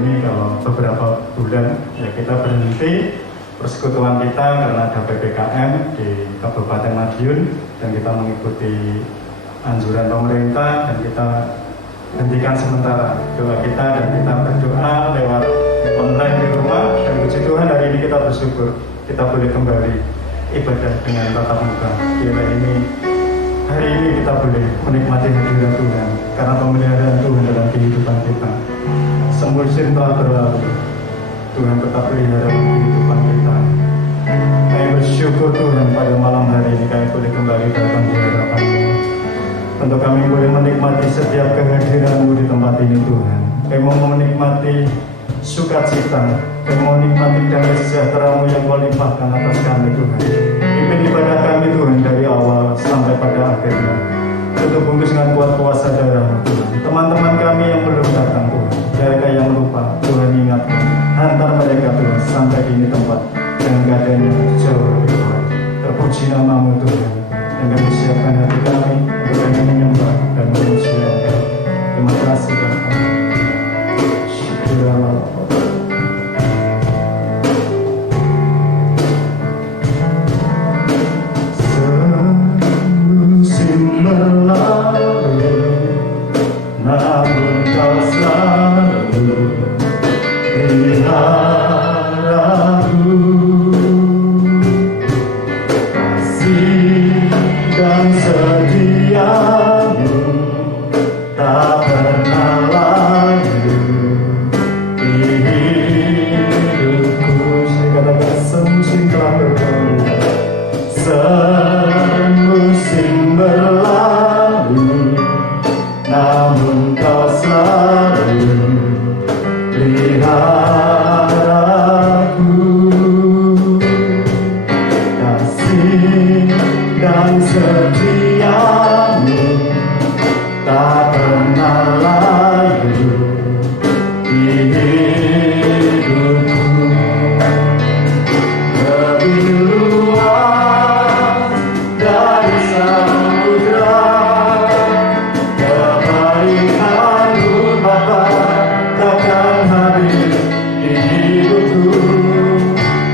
ini kalau beberapa bulan ya kita berhenti persekutuan kita karena ada PPKM di Kabupaten Madiun dan kita mengikuti anjuran pemerintah dan kita hentikan sementara doa kita dan kita berdoa lewat online di rumah dan puji Tuhan hari ini kita bersyukur kita boleh kembali ibadah dengan tatap muka. Kira ini hari ini kita boleh menikmati hadirat Tuhan karena pemeliharaan Tuhan dalam kehidupan kita. Semusim telah berlalu, Tuhan tetap pelihara kehidupan kita. Kami bersyukur Tuhan pada malam hari ini kami boleh kembali datang di hadapan-Mu. Tentu kami boleh menikmati setiap kehadiran-Mu di tempat ini Tuhan. Kami mau menikmati sukacita, kami mau menikmati damai sejahtera-Mu yang Kau limpahkan atas kami Tuhan. Pimpin ibadah kami Tuhan dari awal sampai pada akhirnya. Tentu bungkus dengan kuat kuasa darah-Mu Tuhan. Teman-teman kami yang belum datang Tuhan, mereka yang lupa Tuhan ingatkan, hantar mereka Tuhan sampai di ini tempat dengan keadaan yang jauh lebih baik. Terpuji nama-Mu Tuhan. Dan kami siapkan hati kami untuk kami menyembah dan memuji Engkau. Terima kasih Bapa. Syukurlah. Semusim berlalu, namun Kau selalu peliharaku. Kasih dan setiamu tak pernah layu di hidupku. Saya katakan semusim telah berlalu, semusim berlalu, namun Kau selalu peliharaku. Kasih dan setiamu tak pernah layu di hidupku. Lebih luas dari samudra kebaikan-Mu Bapa takkan habis di hidupku.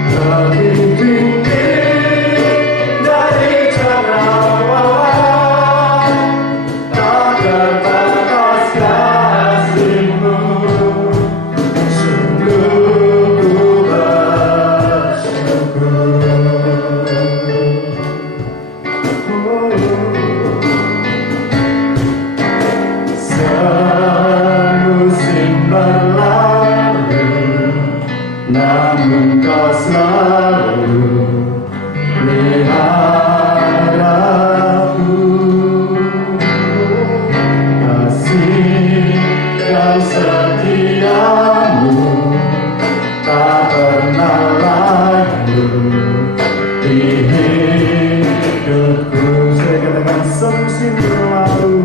Lebih tinggi dari cakrawala, tak terbatas kasih-Mu. Sungguh ku bersyukur. Semusim berlalu, namun Kau selalu peliharaku. Kasih dan setiamu tak pernah layu di hidupku. Saya katakan semusim berlalu,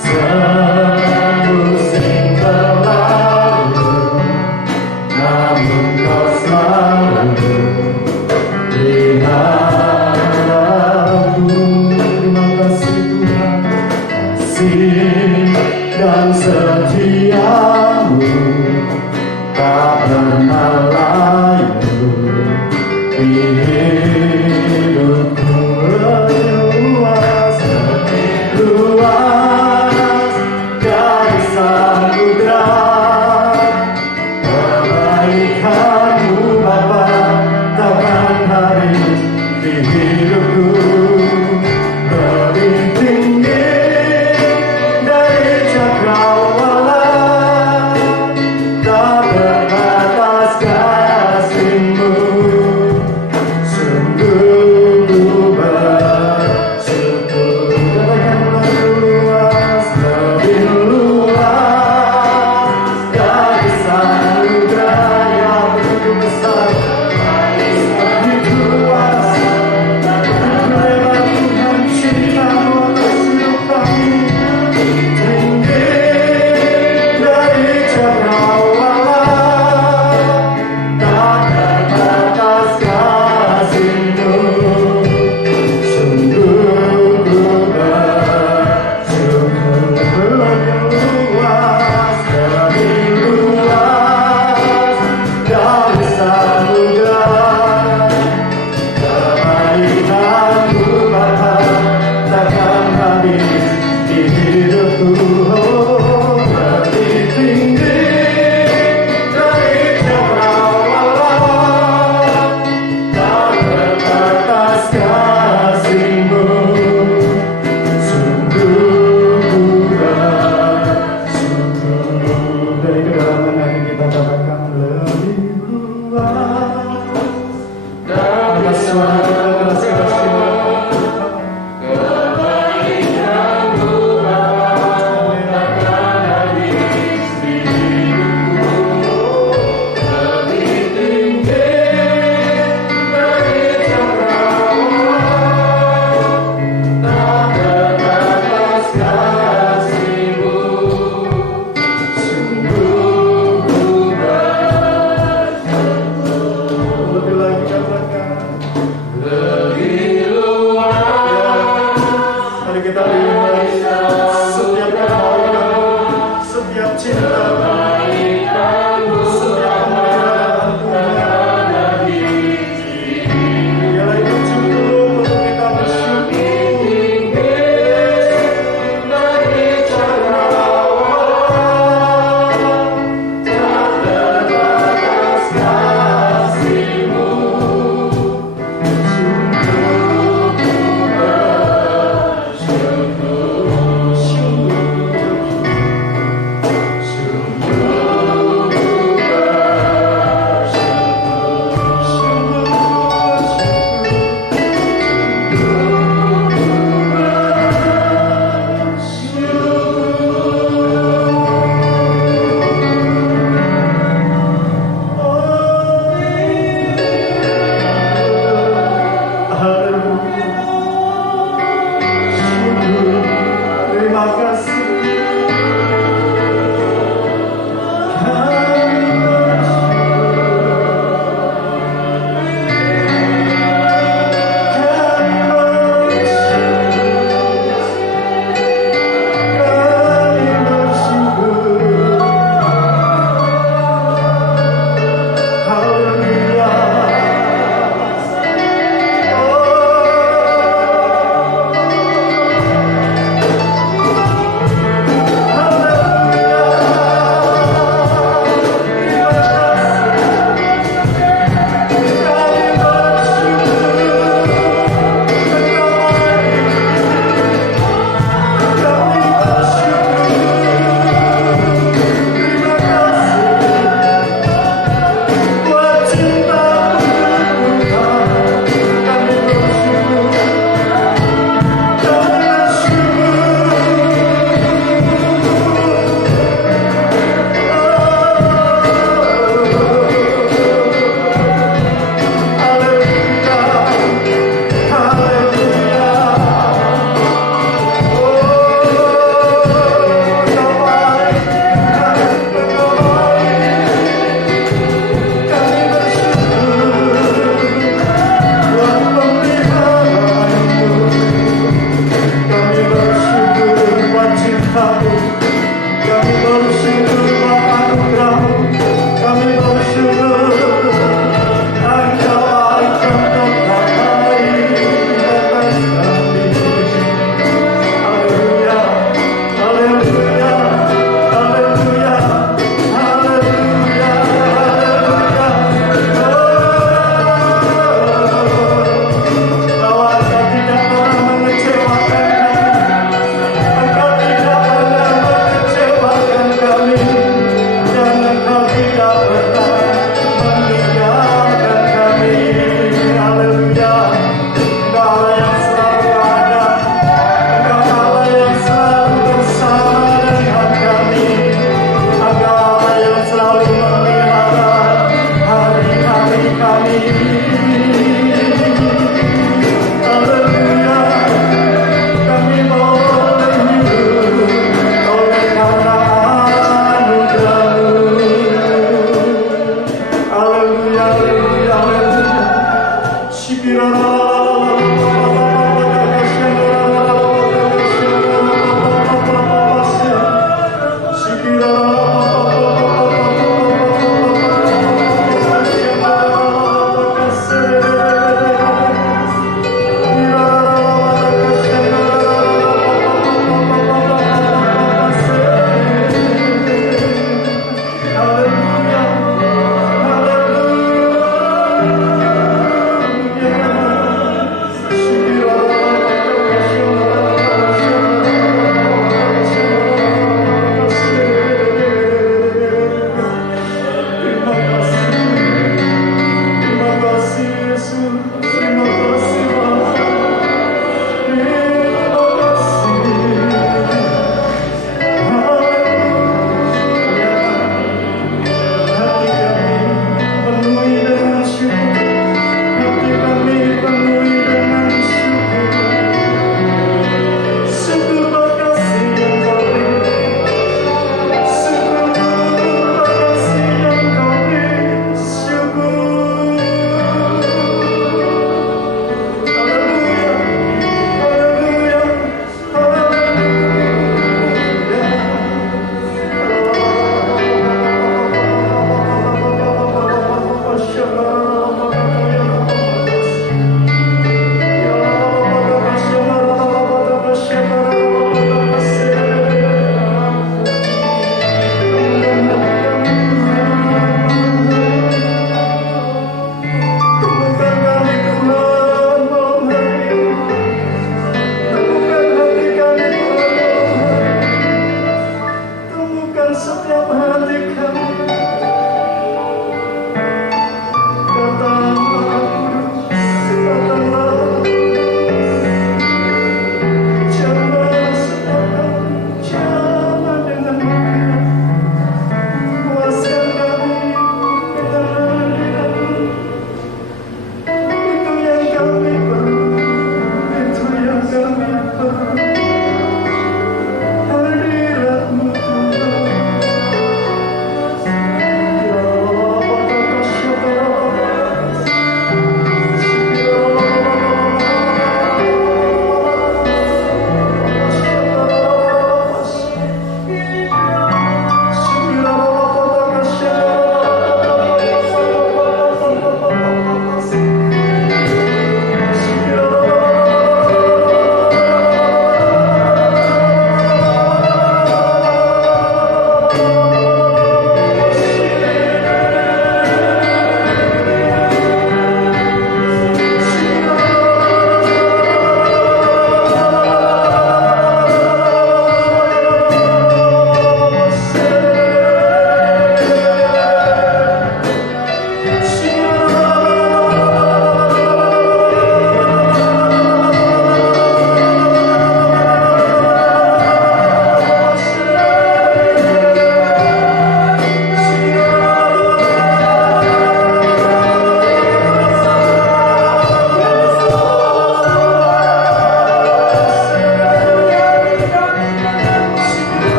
semusim berlalu, namun Kau selalu peliharaku. Terima kasih Tuhan. Kasih dan setiamu tak pernah layu di hidupku. Luas, luas dari samudra kebaikan-Mu Bapa takkan habis di hidupku. Lebih tinggi dari cakrawala, tak pernah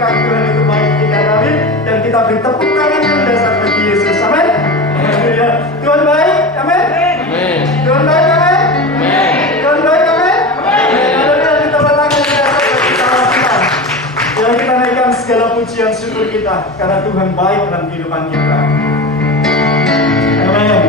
apakah Tuhan itu baik ketika kami, dan kita beri tepuk tangan yang dasar bagi Yesus. Amin. Haleluya. Tuhan baik. Amin. Tuhan baik. Amin. Tuhan baik. Amin. Haleluya. Kita tangan yang dasar bagi kita. Ya, kita naikkan segala pujian syukur kita karena Tuhan baik dalam kehidupan kita. Amin.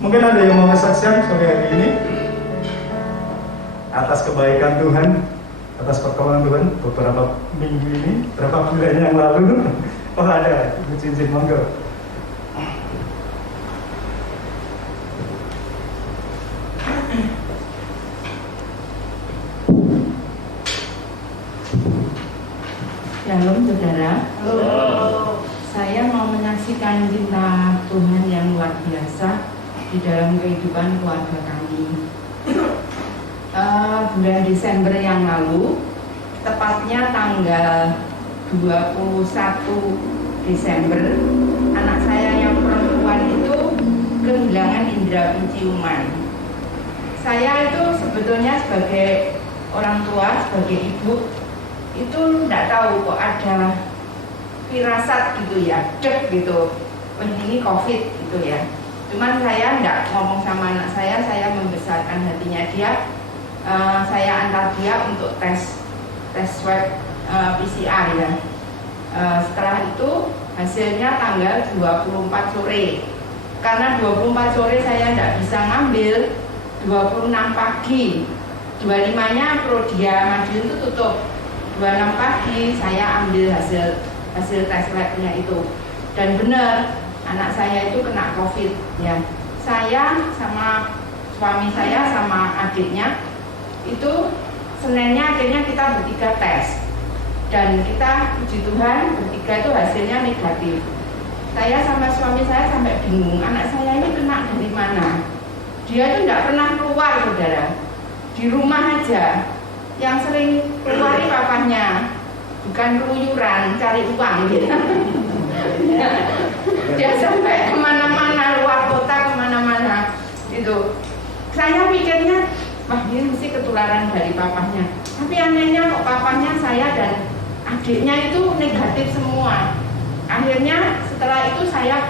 Mungkin ada yang mau kesaksian sore hari ini atas kebaikan Tuhan, atas pertolongan Tuhan beberapa minggu ini, beberapa bulan yang lalu. Oh ada, Ibu Cincin, monggo. Shalom saudara. Halo. Saya mau menyaksikan cinta Tuhan yang luar biasa di dalam kehidupan keluarga kami. Bulan Desember yang lalu, tepatnya tanggal 21 Desember, anak saya yang perempuan itu kehilangan indera penciuman. Saya itu sebetulnya sebagai orang tua, sebagai ibu, itu tidak tahu kok ada firasat gitu ya, dek gitu, ini COVID gitu ya. Cuman saya tidak ngomong sama anak saya membesarkan hatinya dia. Saya antar dia untuk tes swab PCR ya. Setelah itu hasilnya tanggal 24 sore. Karena 24 sore saya tidak bisa ngambil, 26 pagi, 25-nya Prodia Madiun itu tutup. 26 pagi saya ambil hasil tes labnya itu, dan benar anak saya itu kena COVID ya. Saya sama suami saya sama adiknya itu Seninnya akhirnya kita bertiga tes, dan kita puji Tuhan bertiga itu hasilnya negatif. Saya sama suami saya sampai bingung, anak saya ini kena dari mana. Dia tuh nggak pernah keluar, saudara. Di rumah aja. Yang sering keluar ini papahnya, bukan keluyuran, cari uang gitu. Dia sampai kemana-mana, luar kota kemana-mana gitu. Saya pikirnya, wah ini mesti ketularan dari papahnya. Tapi anehnya kok papahnya saya dan adiknya itu negatif semua. Akhirnya setelah itu saya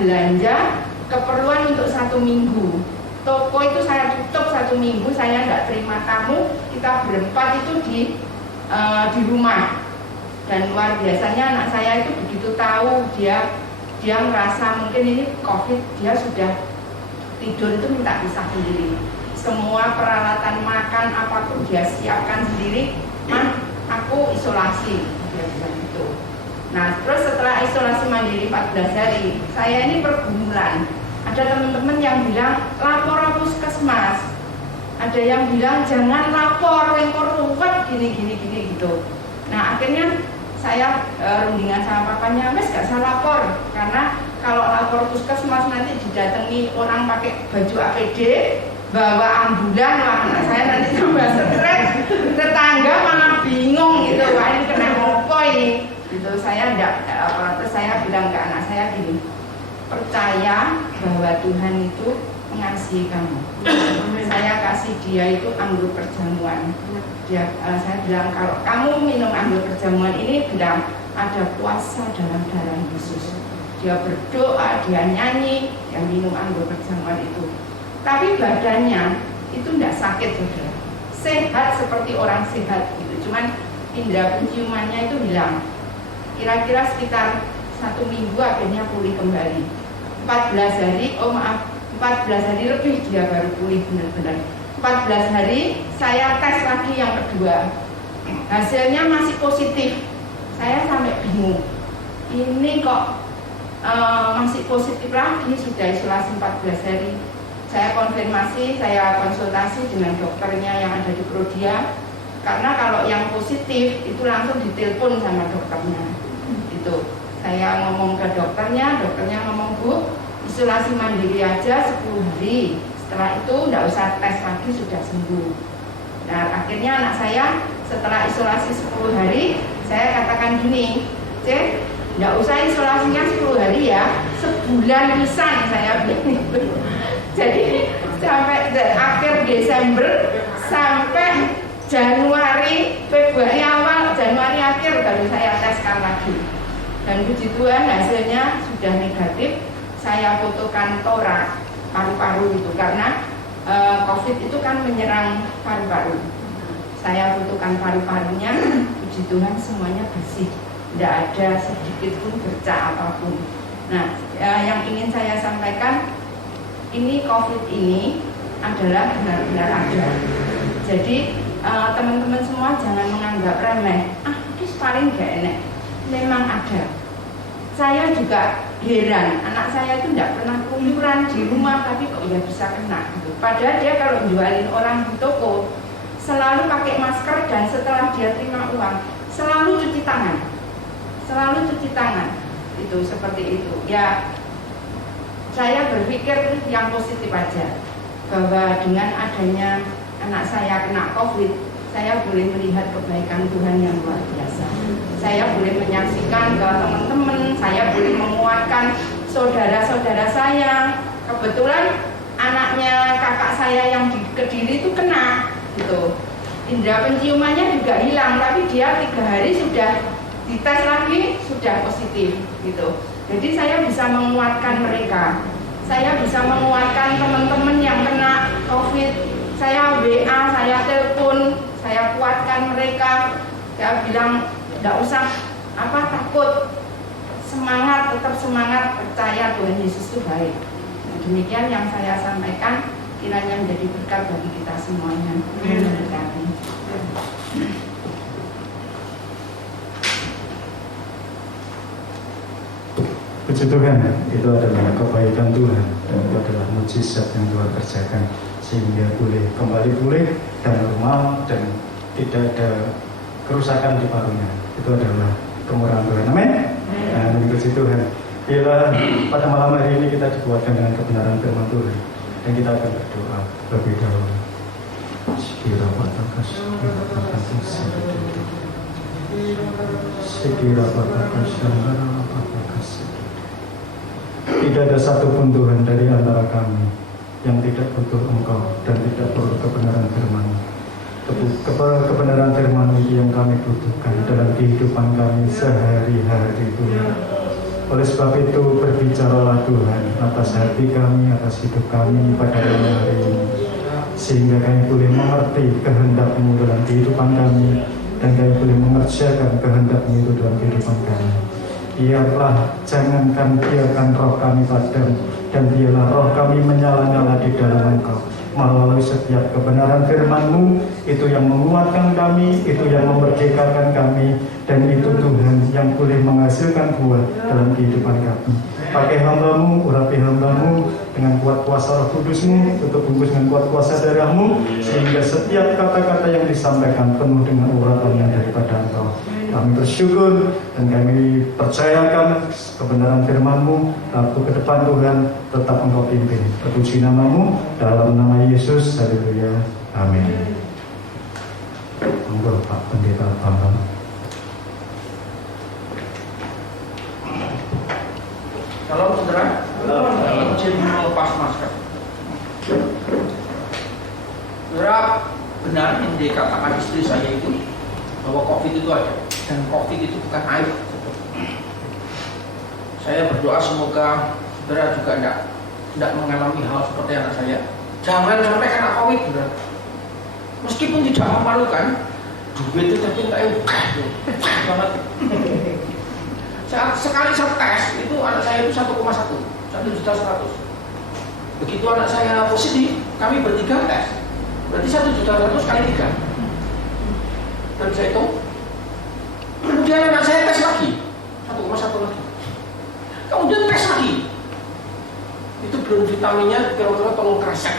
belanja keperluan untuk 1 minggu. Toko itu saya tutup 1 minggu, saya nggak terima tamu. Kita berempat itu di rumah. Dan luar biasanya anak saya itu begitu tahu dia merasa mungkin ini COVID, dia sudah tidur itu minta pisah sendiri. Semua peralatan makan apapun dia siapkan sendiri. Aku isolasi, dia bilang gitu. Nah, terus setelah isolasi mandiri 14 hari, saya ini pergumulan. Ada teman-teman yang bilang lapor puskesmas. Ada yang bilang jangan lapor, rekor ruwet gini gitu. Nah, akhirnya saya rundingan sama papanya, wes gak usah lapor, karena kalau lapor puskesmas nanti didatangi orang pakai baju APD, bawa ambulan, wah anak saya nanti tambah stres, tetangga malah bingung gitu, wah ini kena ngopo ini, gitu. Saya terus saya bilang ke anak saya gini, percaya bahwa Tuhan itu mengasihi kamu. Saya kasih dia itu anggur perjamuan. Saya bilang kalau kamu minum anggur perjamuan ini, bilang ada kuasa dalam darah Yesus. Dia berdoa, dia nyanyi, dia minum anggur perjamuan itu. Tapi badannya itu tidak sakit, saudara. Sehat seperti orang sehat gitu. Cuman indera penciumannya itu hilang. Kira-kira sekitar 1 minggu akhirnya pulih kembali. 14 hari lebih dia baru pulih benar-benar. 14 hari saya tes lagi yang kedua, hasilnya masih positif. Saya sampai bingung, ini kok masih positif lagi, sudah isolasi 14 hari. Saya konfirmasi, saya konsultasi dengan dokternya yang ada di Prodia, karena kalau yang positif itu langsung ditelepon sama dokternya. Itu saya ngomong ke dokternya ngomong, Bu, isolasi mandiri aja 10 hari. Setelah itu tidak usah tes lagi, sudah sembuh. Nah, akhirnya anak saya setelah isolasi 10 hari, saya katakan gini, Cek, tidak usah isolasinya 10 hari ya, sebulan bisa saya bilang. Jadi sampai akhir Desember sampai Januari, Februari awal, Januari akhir baru saya teskan lagi. Dan puji Tuhan hasilnya sudah negatif. Saya fotokan torak paru-paru itu karena COVID itu kan menyerang paru-paru. Saya fotokan paru-parunya, puji Tuhan semuanya bersih, tidak ada sedikit pun bercak apapun. Nah, yang ingin saya sampaikan, ini COVID ini adalah benar-benar ada. Jadi teman-teman semua jangan menganggap remeh. Ini paling gak enak. Memang ada. Saya juga heran, anak saya itu tidak pernah keluyuran di rumah, tapi kok ya bisa kena gitu. Padahal dia kalau jualin orang di toko selalu pakai masker, dan setelah dia terima uang selalu cuci tangan, itu seperti itu. Ya, saya berpikir yang positif aja, bahwa dengan adanya anak saya kena COVID, saya boleh melihat kebaikan Tuhan yang luar biasa. Saya boleh menyaksikan ke teman-teman, saya boleh menguatkan saudara-saudara saya. Kebetulan anaknya kakak saya yang di Kediri itu kena, gitu. Indera penciumannya juga hilang, tapi dia 3 hari sudah dites lagi, sudah positif, gitu. Jadi saya bisa menguatkan mereka. Saya bisa menguatkan teman-teman yang kena COVID. Saya WA, saya telepon, saya kuatkan mereka. Saya bilang, tidak usah takut, semangat, tetap semangat, percaya Tuhan Yesus itu baik. Nah, demikian yang saya sampaikan, kiranya menjadi berkat bagi kita semuanya. Amin. Puji Tuhan, itu adalah kebaikan Tuhan dan itu adalah mujizat yang Tuhan kerjakan sehingga boleh kembali pulih dan normal dan tidak ada kerusakan di parunya. Itu adalah kemurahan Tuhan. Amin. Puji Tuhan. Bila pada malam hari ini kita dikuatkan dengan kebenaran firman Tuhan, dan kita akan berdoa lebih dahulu. Sekira patakas, sekira patakas. Tidak ada satupun Tuhan dari antara kami yang tidak butuh Engkau dan tidak perlu kebenaran firman. Kebenaran firman itu yang kami butuhkan dalam kehidupan kami sehari-hari Tuhan. Oleh sebab itu berbicaralah Tuhan atas hati kami, atas hidup kami pada malam hari ini, sehingga kami boleh mengerti kehendak-Mu dalam kehidupan kami, dan kami boleh mengerjakan kehendak-Mu itu dalam kehidupan kami. Biarlah, jangankan biarkan roh kami padam, dan biarlah roh kami menyala-nyala di dalam Engkau. Melalui setiap kebenaran firman-Mu, itu yang menguatkan kami, itu yang memerdekakan kami, dan itu Tuhan yang boleh menghasilkan buah dalam kehidupan kami. Pakai hamba-Mu, urapi hamba-Mu dengan kuat kuasa Roh Kudus-Mu, tutup bungkus dengan kuat kuasa darah-Mu, sehingga setiap kata-kata yang disampaikan penuh dengan urapan yang daripada Engkau. Kami bersyukur dan kami percayakan kebenaran firman-Mu. Waktu ke depan Tuhan tetap Engkau pimpin. Terpuji nama-Mu dalam nama Yesus. Haleluya. Amin. Monggo Pak Pendeta Bambang. Salam saudara. Izin melepas masker. Saudara, benar yang dikatakan istri saya itu bahwa COVID itu ada, dan COVID itu bukan aib. Saya berdoa semoga saudara juga tidak mengalami hal seperti anak saya. Jangan sampai kena COVID, saudara. Meskipun tidak memalukan, duit itu tercintai banget. Sekali saya tes itu anak saya itu 1,1 juta 100. Begitu anak saya positif, kami bertiga tes. Berarti 1 juta 100 kali 3. Dan saya hitung. Kemudian anak saya tes lagi 1,1 lagi. Kemudian tes lagi. Itu belum vitaminnya kira-kira tolong kerasak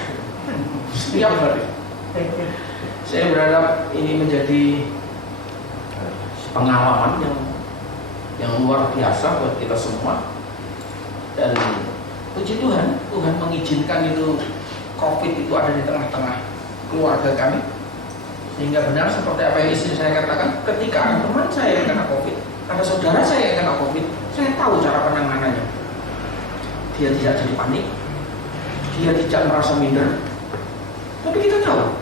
setiap hari. Saya berharap ini menjadi pengalaman yang luar biasa buat kita semua. Dan puji Tuhan, Tuhan mengizinkan itu COVID itu ada di tengah-tengah keluarga kami, sehingga benar seperti apa yang istri saya katakan, ketika ada teman saya yang kena COVID, ada saudara saya yang kena COVID, saya tahu cara penanganannya. Dia tidak jadi panik, dia tidak merasa minder, tapi kita tahu.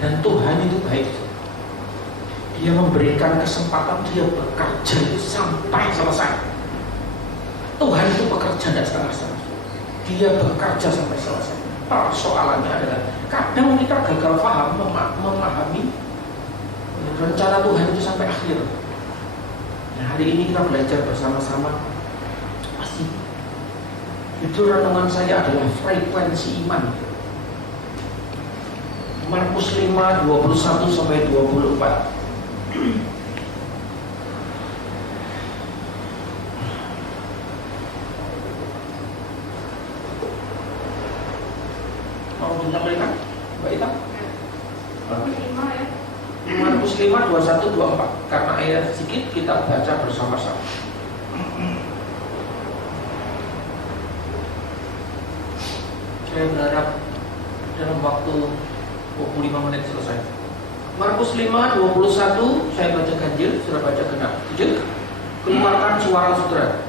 Dan Tuhan itu baik. Dia memberikan kesempatan dia bekerja itu sampai selesai. Tuhan itu bekerja tidak setengah-setengah. Dia bekerja sampai selesai. Persoalannya adalah kadang kita gagal paham memahami rencana Tuhan itu sampai akhir. Nah, hari ini kita belajar bersama-sama. Pasti itu renungan saya adalah frekuensi iman. Markus 5, 21 sampai 24. Mau ditampilkan Mbak Ita? Markus 5, 21, 24. Karena ayat sedikit kita baca bersama-sama. Saya berharap dalam waktu 25 menit selesai. Markus 5, 21, saya baca ganjil, sudah baca genap. Keluarkan suara saudara.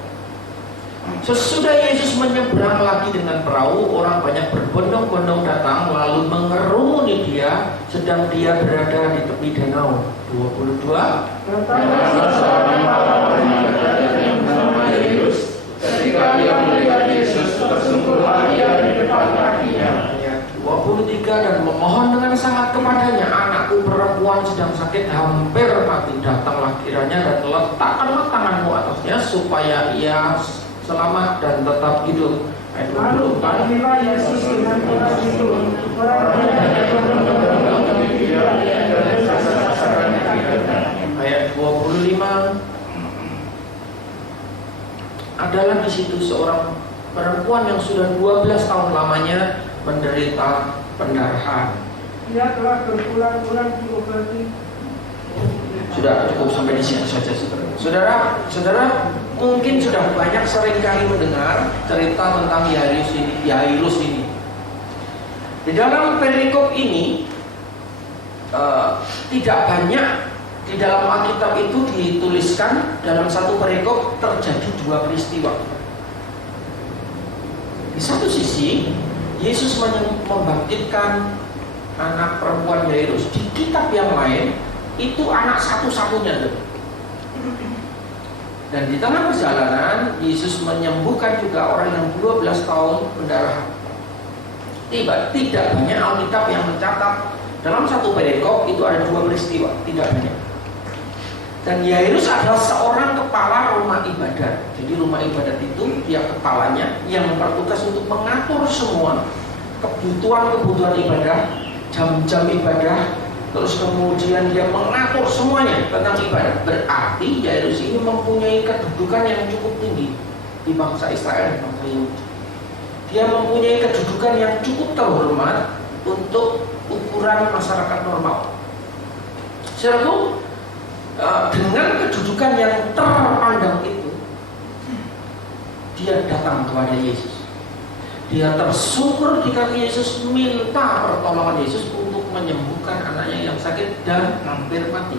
Sesudah Yesus menyeberang lagi dengan perahu, orang banyak berbondong-bondong datang lalu mengerumuni dia, sedang dia berada di tepi danau. 22. Ketika dia melihat Yesus, tersungkurlah ia di depan kakinya. 23, dan memohon dengan sangat kepadanya, anakku perempuan sedang sakit, hampir mati. Datanglah kiranya dan letakkanlah tanganmu atasnya supaya ia selamat dan tetap hidup. Ayat 24. Ayat 25. Adalah di situ seorang perempuan yang sudah 12 tahun lamanya menderita pendarahan. Dia telah berbulan-bulan diobati. Sudah cukup sampai di sini saja, saudara. Saudara, Mungkin sudah banyak seringkali mendengar cerita tentang Yairus ini. Di dalam perikop ini tidak banyak di dalam Alkitab itu dituliskan dalam satu perikop terjadi dua peristiwa. Di satu sisi Yesus membangkitkan anak perempuan Yairus. Di kitab yang lain itu anak satu-satunya. Dan di tengah perjalanan Yesus menyembuhkan juga orang yang 12 tahun pendarahan. Tidak banyak Alkitab yang mencatat dalam satu perikop itu ada dua peristiwa, tidak banyak. Dan Yairus adalah seorang kepala rumah ibadat. Jadi rumah ibadat itu dia kepalanya yang bertugas untuk mengatur semua kebutuhan ibadah, jam-jam ibadah. Terus kemudian dia mengatur semuanya tentang ibadah. Berarti Yairus ini mempunyai kedudukan yang cukup tinggi di bangsa Israel dan bangsa Yahudi. Dia mempunyai kedudukan yang cukup terhormat untuk ukuran masyarakat normal. Saudaraku, dengan kedudukan yang terpandang itu, dia datang kepada Yesus. Dia tersungkur di kaki Yesus, minta pertolongan Yesus untuk menyembuhkan anaknya yang sakit dan hampir mati.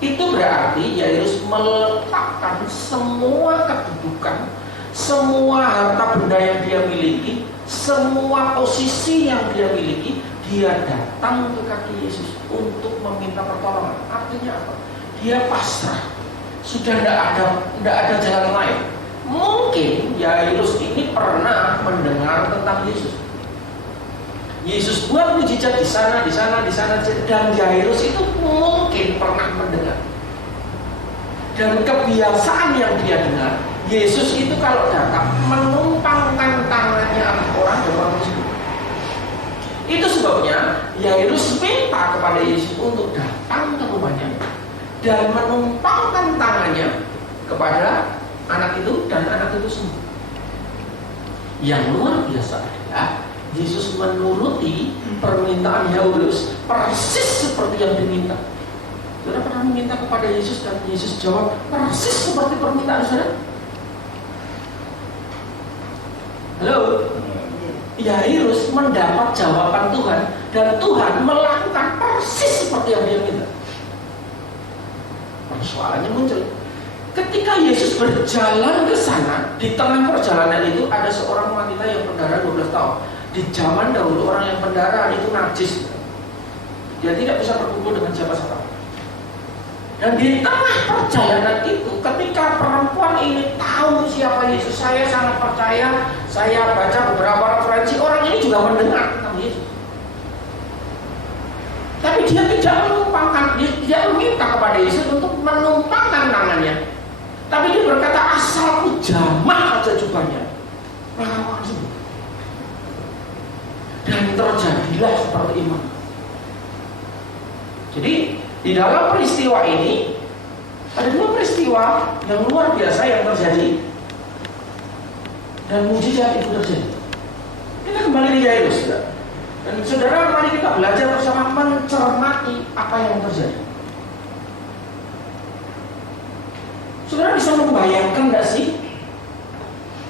Itu berarti Yairus meletakkan semua kedudukan, semua harta benda yang dia miliki, semua posisi yang dia miliki, dia datang ke kaki Yesus untuk meminta pertolongan. Artinya apa? Dia pasrah. Sudah tidak ada jalan lain. Mungkin Yairus ini pernah mendengar tentang Yesus. Yesus buat mujizat di sana, dan Yairus itu mungkin pernah mendengar. Dan kebiasaan yang dia dengar, Yesus itu kalau datang menumpangkan tangannya anak orang dan orang miskin. Itu sebabnya Yairus minta kepada Yesus untuk datang ke rumahnya dan menumpangkan tangannya kepada anak itu dan anak itu sembuh. Yang luar biasa adalah Yesus menuruti permintaan Yairus persis seperti yang diminta. Saudara pernah meminta kepada Yesus dan Yesus jawab persis seperti permintaan saudara? Halo? Yairus mendapat jawaban Tuhan dan Tuhan melakukan persis seperti yang dia minta. Persoalannya muncul. Ketika Yesus berjalan ke sana, di tengah perjalanan itu ada seorang wanita yang pendarahan 12 tahun. Di zaman dahulu orang yang pendarahan itu najis. Dia tidak bisa berkumpul dengan siapa-siapa. Dan di tengah perjalanan itu, ketika perempuan ini tahu siapa Yesus, saya sangat percaya, saya baca beberapa referensi, orang ini juga mendengar tentang Yesus. Tapi dia tidak menumpangkan, dia tidak meminta kepada Yesus untuk menumpangkan tangannya. Tapi dia berkata, asalku jamah aja jubahnya, maka sembuh. Dan terjadilah seperti ini. Jadi di dalam peristiwa ini ada dua peristiwa yang luar biasa yang terjadi dan mujizat itu terjadi. Kita kembali ke Yairus, dan saudara, mari kita belajar bersama mencermati apa yang terjadi. Saudara bisa membayangkan nggak sih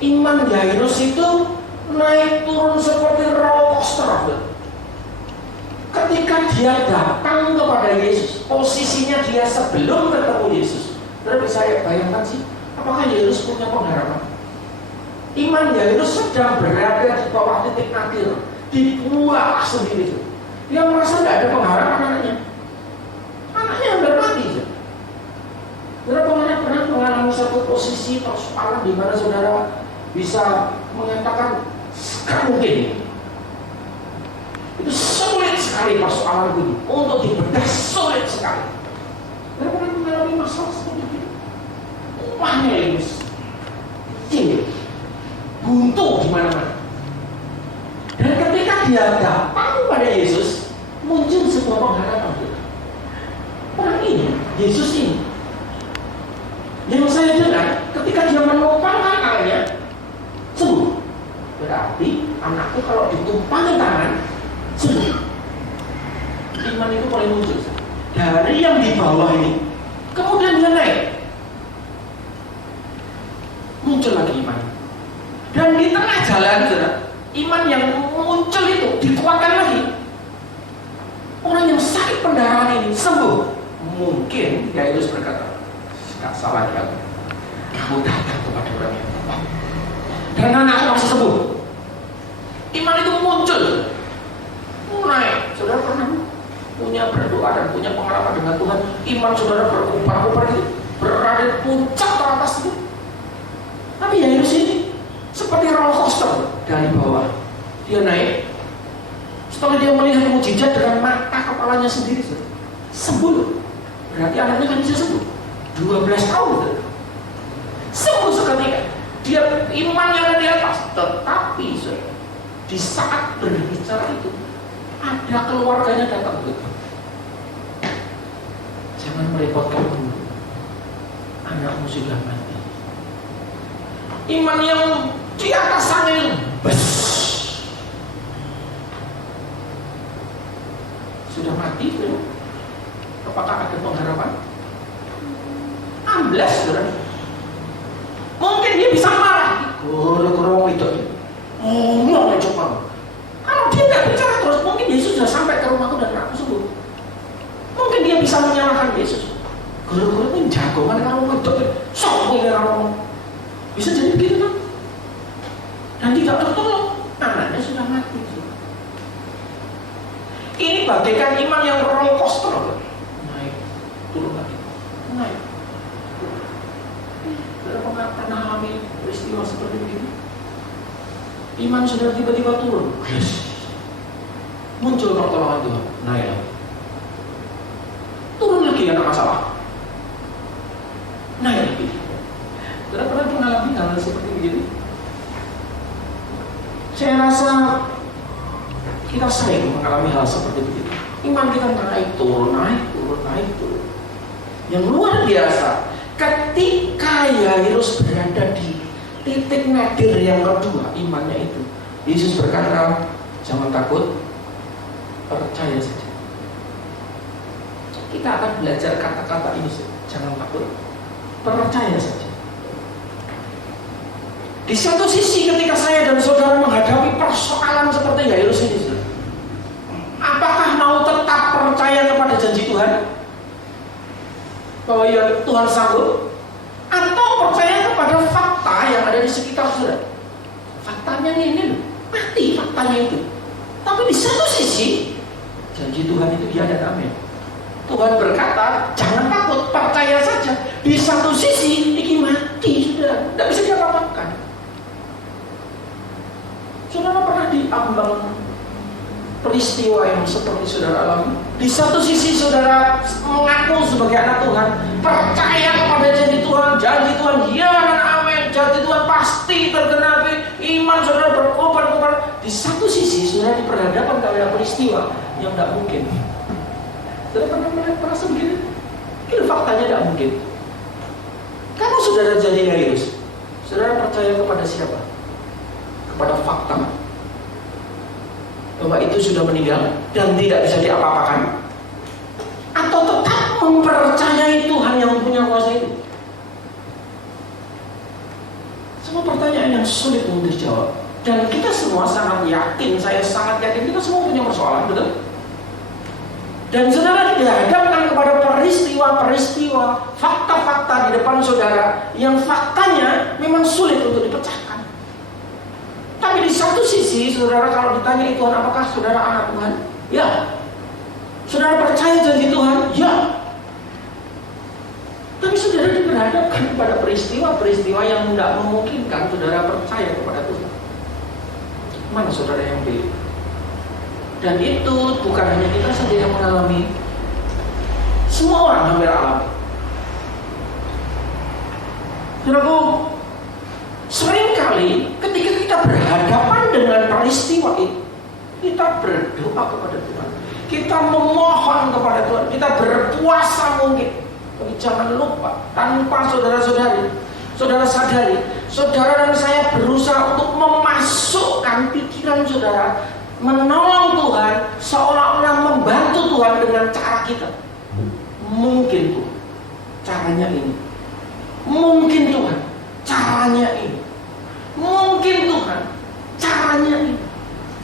iman Yairus itu naik turun seperti roller coaster? Ketika dia datang kepada Yesus, posisinya dia sebelum ketemu Yesus. Saudara bisa bayangkan sih, apakah Yairus punya pengharapan? Iman Yairus sedang berada di bawah titik nadir, dibuang sendiri. Dia merasa tidak ada pengharapan anaknya. Anaknya hampir mati. Saudara pernah mengalami satu posisi persoalan di mana saudara bisa mengatakan sekarang mungkin itu sulit sekali persoalan ini untuk dibedah, sulit sekali. Saudara pernah mengalami masalah seperti itu? Rumahnya Yairus kecil, buntu di mana-mana. Dan ketika dia datang kepada Yesus, muncul sebuah pengharapan. Orang ini, Yesus ini, yang saya dengar, ketika dia menumpangkan tangannya, sembuh. Berarti anakku kalau ditumpangkan tangan, sembuh. Iman itu paling muncul. Dari yang di bawah ini, kemudian dia naik. muncul lagi iman. Dan di tengah jalan, saudara, iman yang muncul itu dikuatkan lagi. Orang yang sakit pendarahan ini sembuh. Mungkin Yairus berkata, "Gak salah lagi aku. Kamu datang kepada orang yang tepat. Dan anakku masih sembuh." Iman itu muncul, naik. Saudara pernah punya berdoa dan punya pengalaman dengan Tuhan, iman saudara berkobar-kobar gitu, berada di puncak teratas itu. Tapi Yairus ini seperti roller coaster dari bawah. Dia naik. Setelah dia melihat mujizat dengan mata kepalanya sendiri, sembuh. Berarti anaknya kan bisa sembuh. 12 tahun. Sembuh seketika. Dia imannya ada di atas. Tetapi di saat berbicara itu, ada keluarganya datang begitu. Jangan merepotkan dulu. Anakmu sudah mati. Iman yang di atas angin, sudah mati, sudah. Apakah ada pengharapan? Amblas, sudah. Mungkin dia bisa marah. Guru-guru itu, ngomong coba. Kalau dia nggak bicara terus, mungkin Yesus sudah sampai ke rumahku dan aku sembuh. Mungkin dia bisa menyalahkan Yesus. Guru-guru ini jagongan kalau itu, sok ini kalau bisa jadi begitu kan? Dan tidak tertolong, anaknya sudah mati. Ini bagaikan iman yang roller coaster, naik, turun lagi, naik. Saudara pernah alami peristiwa seperti ini? Iman sudah tiba-tiba turun, muncul pertolongan Tuhan, naik lagi. Turun lagi ada masalah, naik lagi. Saudara pernah mengalami hal seperti ini? Saya rasa kita sering mengalami hal seperti itu. Iman kita naik turun, naik turun, naik turun. Yang luar biasa, ketika Yairus berada di titik nadir yang kedua, imannya itu, Yesus berkata, "Jangan takut, percaya saja." Kita akan belajar kata-kata ini, jangan takut, percaya saja. Di satu sisi ketika saya dan saudara menghadapi persoalan seperti Yairus ini, apakah mau tetap percaya kepada janji Tuhan bahwa ya Tuhan sanggup, atau percaya kepada fakta yang ada di sekitar saudara? Faktanya ini loh, mati faktanya itu. Tapi di satu sisi janji Tuhan itu ya dan amin. Tuhan berkata jangan takut, percaya saja. Di satu sisi ini mati sudah, tidak bisa diapa-apakan. Saudara pernah diambang peristiwa yang seperti saudara alami? Di satu sisi saudara mengaku sebagai anak Tuhan, percaya kepada janji Tuhan ya dan amin, janji Tuhan pasti tergenapi, iman saudara berkobar-kobar. Di satu sisi saudara diperhadapkan pada peristiwa yang tidak mungkin. Saudara pernah merasa begini? Ini faktanya tidak mungkin. Kalau saudara jadi Yairus, saudara percaya kepada siapa? Kepada fakta bahwa itu sudah meninggal dan tidak bisa diapa-apakan, atau tetap mempercayai Tuhan yang punya kuasa itu? Semua pertanyaan yang sulit untuk dijawab, dan kita semua sangat yakin, saya sangat yakin kita semua punya persoalan, betul? Dan saudara dihadapkan kepada peristiwa-peristiwa, fakta-fakta di depan saudara yang faktanya memang sulit untuk dipecahkan. Tapi di satu sisi, saudara kalau ditanya Tuhan, apakah saudara anak Tuhan? Ya. Saudara percaya janji Tuhan? Ya. Tapi saudara diperhadapkan pada peristiwa-peristiwa yang tidak memungkinkan saudara percaya kepada Tuhan. Mana saudara yang pilih? Dan itu bukan hanya kita saja yang mengalami, semua orang hampir alami. Saudaraku, seringkali ketika kita berhadapan dengan peristiwa itu, kita berdoa kepada Tuhan, kita memohon kepada Tuhan, kita berpuasa mungkin. Tapi jangan lupa, tanpa saudara-saudari, saudara sadari, saudara dan saya berusaha untuk memasukkan pikiran saudara, menolong Tuhan, seolah-olah membantu Tuhan dengan cara kita. Mungkin Tuhan, caranya ini. Mungkin Tuhan, caranya ini. Mungkin Tuhan caranya ini.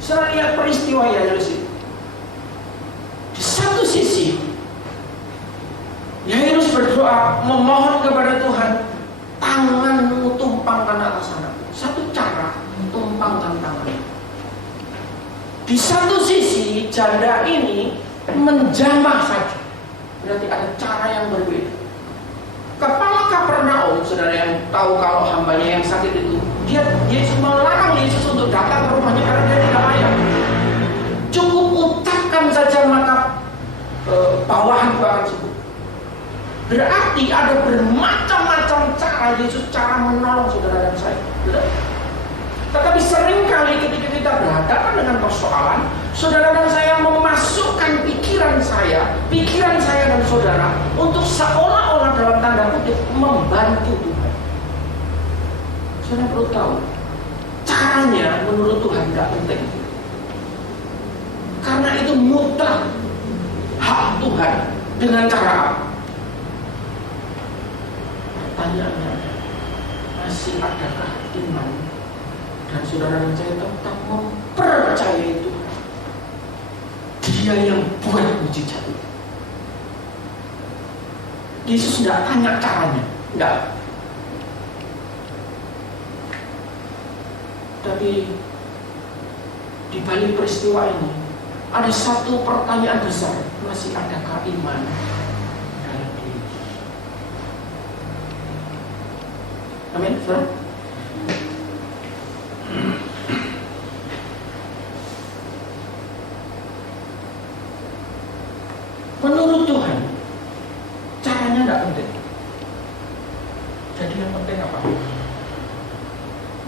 Saya lihat peristiwa Yairus itu. Di satu sisi Yairus berdoa memohon kepada Tuhan, tanganmu tumpangkan atas anakku. Satu cara, tumpangkan tangan. Di satu sisi janda ini menjamah saja. Berarti ada cara yang berbeda. Kepala Kapernaum, saudara yang tahu kalau hambanya yang sakit itu, dia melarang Yesus untuk datang ke rumahnya karena dia tidak layak. Cukup ucapkan saja maka bawahan itu akan sembuh. Berarti ada bermacam-macam cara Yesus cara menolong saudara dan saya. Tetapi seringkali ketika kita berhadapan dengan persoalan, saudara dan saya memasukkan pikiran saya dan saudara untuk seolah-olah dalam tanda kutip membantu Tuhan. Saudara perlu tahu, caranya menurut Tuhan tidak penting. Karena itu mutlak hak Tuhan. Dengan cara apa? Pertanyaannya, masih adakah iman dan saudara dan saya tetap mempercayai Tuhan, Dia yang buat mujizat itu. Yesus tidak tanya caranya, tidak. Tapi di balik peristiwa ini ada satu pertanyaan besar, masih adakah iman dalam diri? Amin, saudara. Menurut Tuhan, caranya tidak penting. Jadi yang penting apa?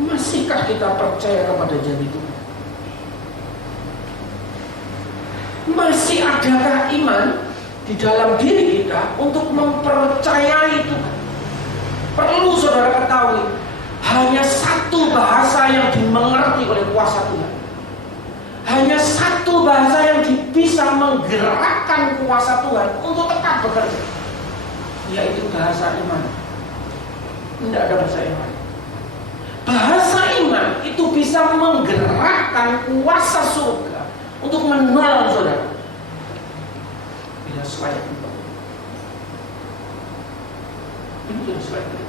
Masihkah kita percaya kepada janji Tuhan? Masih adakah iman di dalam diri kita untuk mempercayai Tuhan? Perlu saudara ketahui, hanya satu bahasa yang dimengerti oleh kuasa Tuhan. Hanya satu bahasa yang bisa menggerakkan kuasa Tuhan untuk tetap bekerja, yaitu bahasa iman. Tidak ada bahasa iman. Bahasa iman itu bisa menggerakkan kuasa surga untuk menolong saudara bila slide itu. Ini jadi slide itu.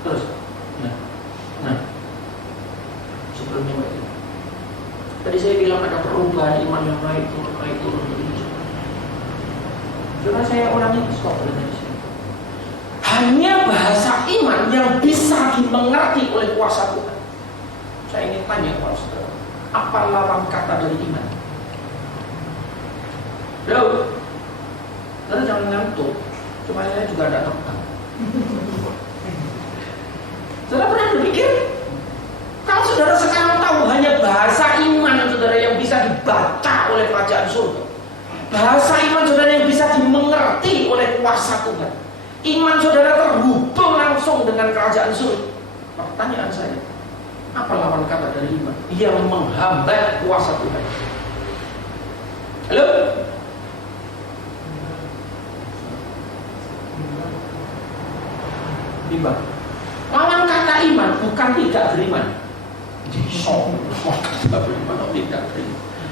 Terus, nah, sebelumnya baik. Tadi saya bilang ada perubahan iman yang naik turun begini. Saudara saya ulangi, stop dari sini. Hanya bahasa iman yang bisa dimengerti oleh kuasa Tuhan. Saya ingin tanya kepada saudara, apa lawan kata dari iman? Saudara jangan ngantuk, cuma saya juga tidak terbang. Saudara pernah berpikir? Kalau saudara sekarang tahu hanya bahasa iman saudara yang bisa dibaca oleh kerajaan surga, bahasa iman saudara yang bisa dimengerti oleh kuasa Tuhan, iman saudara terhubung langsung dengan kerajaan surga. Pertanyaan saya, apa lawan kata dari iman yang menghambat kuasa Tuhan? Halo? Iman. Lawan kata iman bukan tidak beriman.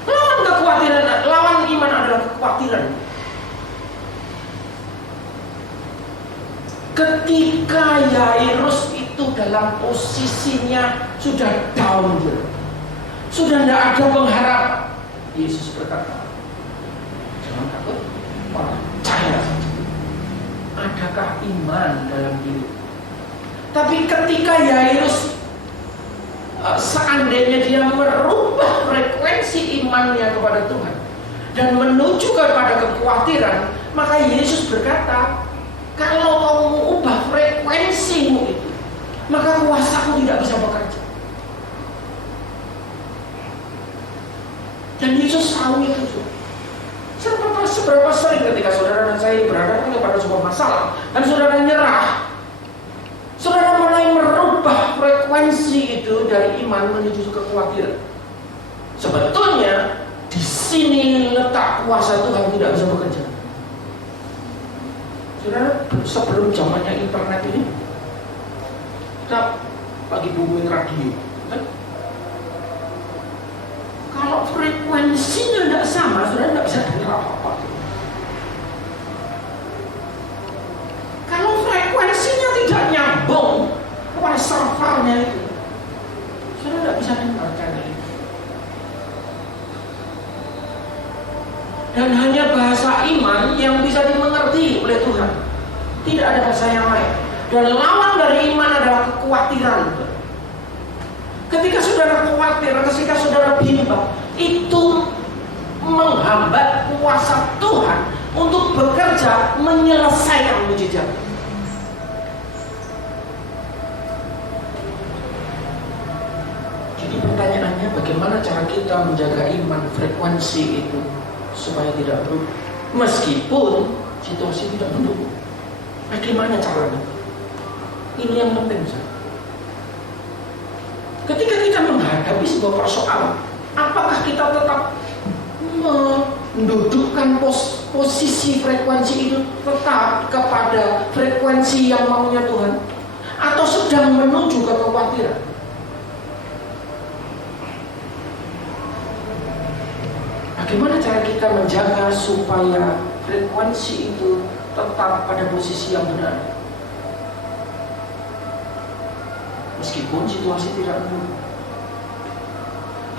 Lawan kekhawatiran, lawan iman adalah kekhawatiran. Ketika Yairus itu dalam posisinya sudah down, sudah tidak ada pengharapan, Yesus berkata, jangan takut, percaya saja. Adakah iman dalam diri? Tapi ketika Yairus seandainya dia merubah frekuensi imannya kepada Tuhan dan menuju kepada kekhawatiran, maka Yesus berkata, kalau kamu ubah frekuensimu itu, maka kuasaku tidak bisa bekerja. Dan Yesus tahu itu. Seberapa sering ketika saudara dan saya berhadapan kepada sebuah masalah dan saudara nyerah, saudara mulai merubah frekuensi itu dari iman menuju kekhawatiran. Sebetulnya di sini letak kuasa Tuhan tidak bisa bekerja. Saudara, sebelum zamannya internet ini, Kita lagi booming radio, kan? Kalau frekuensinya tidak sama, saudara tidak bisa dengar apa-apa. Kalau frekuensinya tidak nyambung kepada servernya itu, saudara tidak bisa dengar channel itu. Dan hanya bahasa iman yang bisa dimengerti oleh Tuhan. Tidak ada bahasa yang lain. Dan lawan dari iman adalah kekhawatiran. Ketika saudara khawatir, ketika saudara bimbang, itu menghambat kuasa Tuhan untuk bekerja menyelesaikan mujizat. Jadi pertanyaannya, bagaimana cara kita menjaga iman frekuensi itu supaya tidak berubah meskipun situasi tidak mendukung? Bagaimana caranya? Ini yang penting. Ketika kita menghadapi sebuah persoalan, apakah kita tetap mendudukkan posisi frekuensi itu tetap kepada frekuensi yang maunya Tuhan, atau sedang menuju ke kekhawatiran? Bagaimana cara kita menjaga supaya frekuensi itu tetap pada posisi yang benar meskipun situasi tidak mendukung?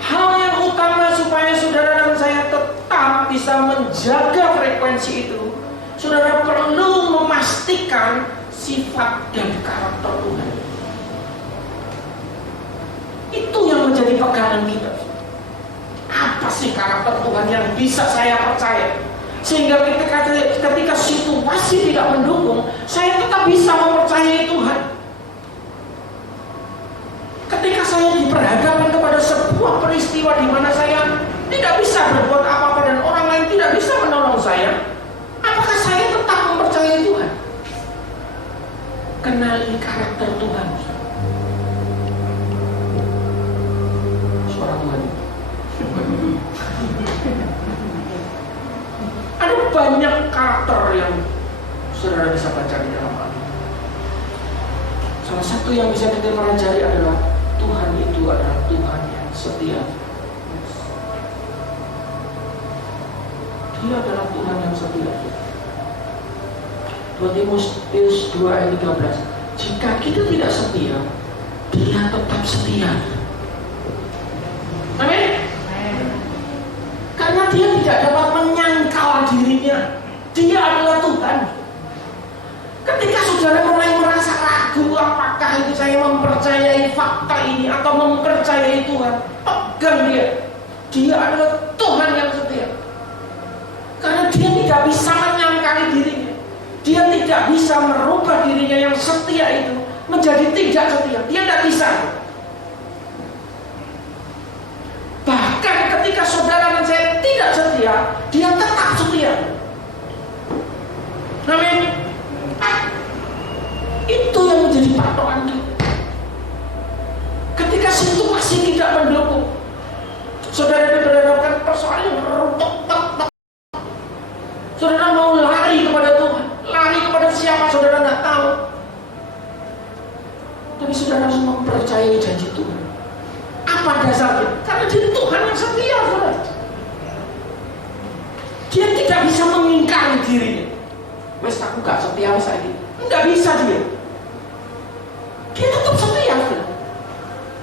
Hal yang utama supaya saudara dan saya tetap bisa menjaga frekuensi itu, saudara perlu memastikan sifat dan karakter Tuhan. Itu yang menjadi pegangan kita. Apa sih karakter Tuhan yang bisa saya percaya, sehingga ketika situasi tidak mendukung, saya tetap bisa mempercayai Tuhan. Ketika saya diperhadapkan kepada sebuah peristiwa di mana saya tidak bisa berbuat apa-apa dan orang lain tidak bisa menolong saya, apakah saya tetap mempercayai Tuhan? Kenali karakter Tuhan. Suara Tuhan. Ada banyak karakter yang saudara bisa baca di dalam Alkitab. Salah satu yang bisa kita pelajari adalah Tuhan itu adalah Tuhan yang setia. Dia adalah Tuhan yang setia. 2 Timotius 2 ayat 13. Jika kita tidak setia, Dia tetap setia. Amin. Karena Dia tidak dapat menyangkal dirinya. Dia adalah Tuhan. Ketika saudara mulai merasa ragu, apakah itu saya mempercayai fakta ini atau mempercayai Tuhan, pegang dia. Dia adalah Tuhan yang setia. Karena Dia tidak bisa menyangkali dirinya. Dia tidak bisa merubah dirinya yang setia itu menjadi tidak setia. Dia tidak bisa. Bahkan ketika saudara dan saya tidak setia, Dia tetap setia. Amin. Itu yang menjadi patokan kita. Ketika situasi tidak mendukung, saudara berhadapkan persoalan yang runtuh, saudara mau lari kepada Tuhan, lari kepada siapa saudara tidak tahu. Tapi saudara harus mempercayai janji Tuhan. Apa dasarnya? Karena Dia Tuhan yang setia, saudara. Dia tidak bisa mengingkari dirinya. Wes aku gak setia saya ini. Enggak bisa dia. Dia tetap setia.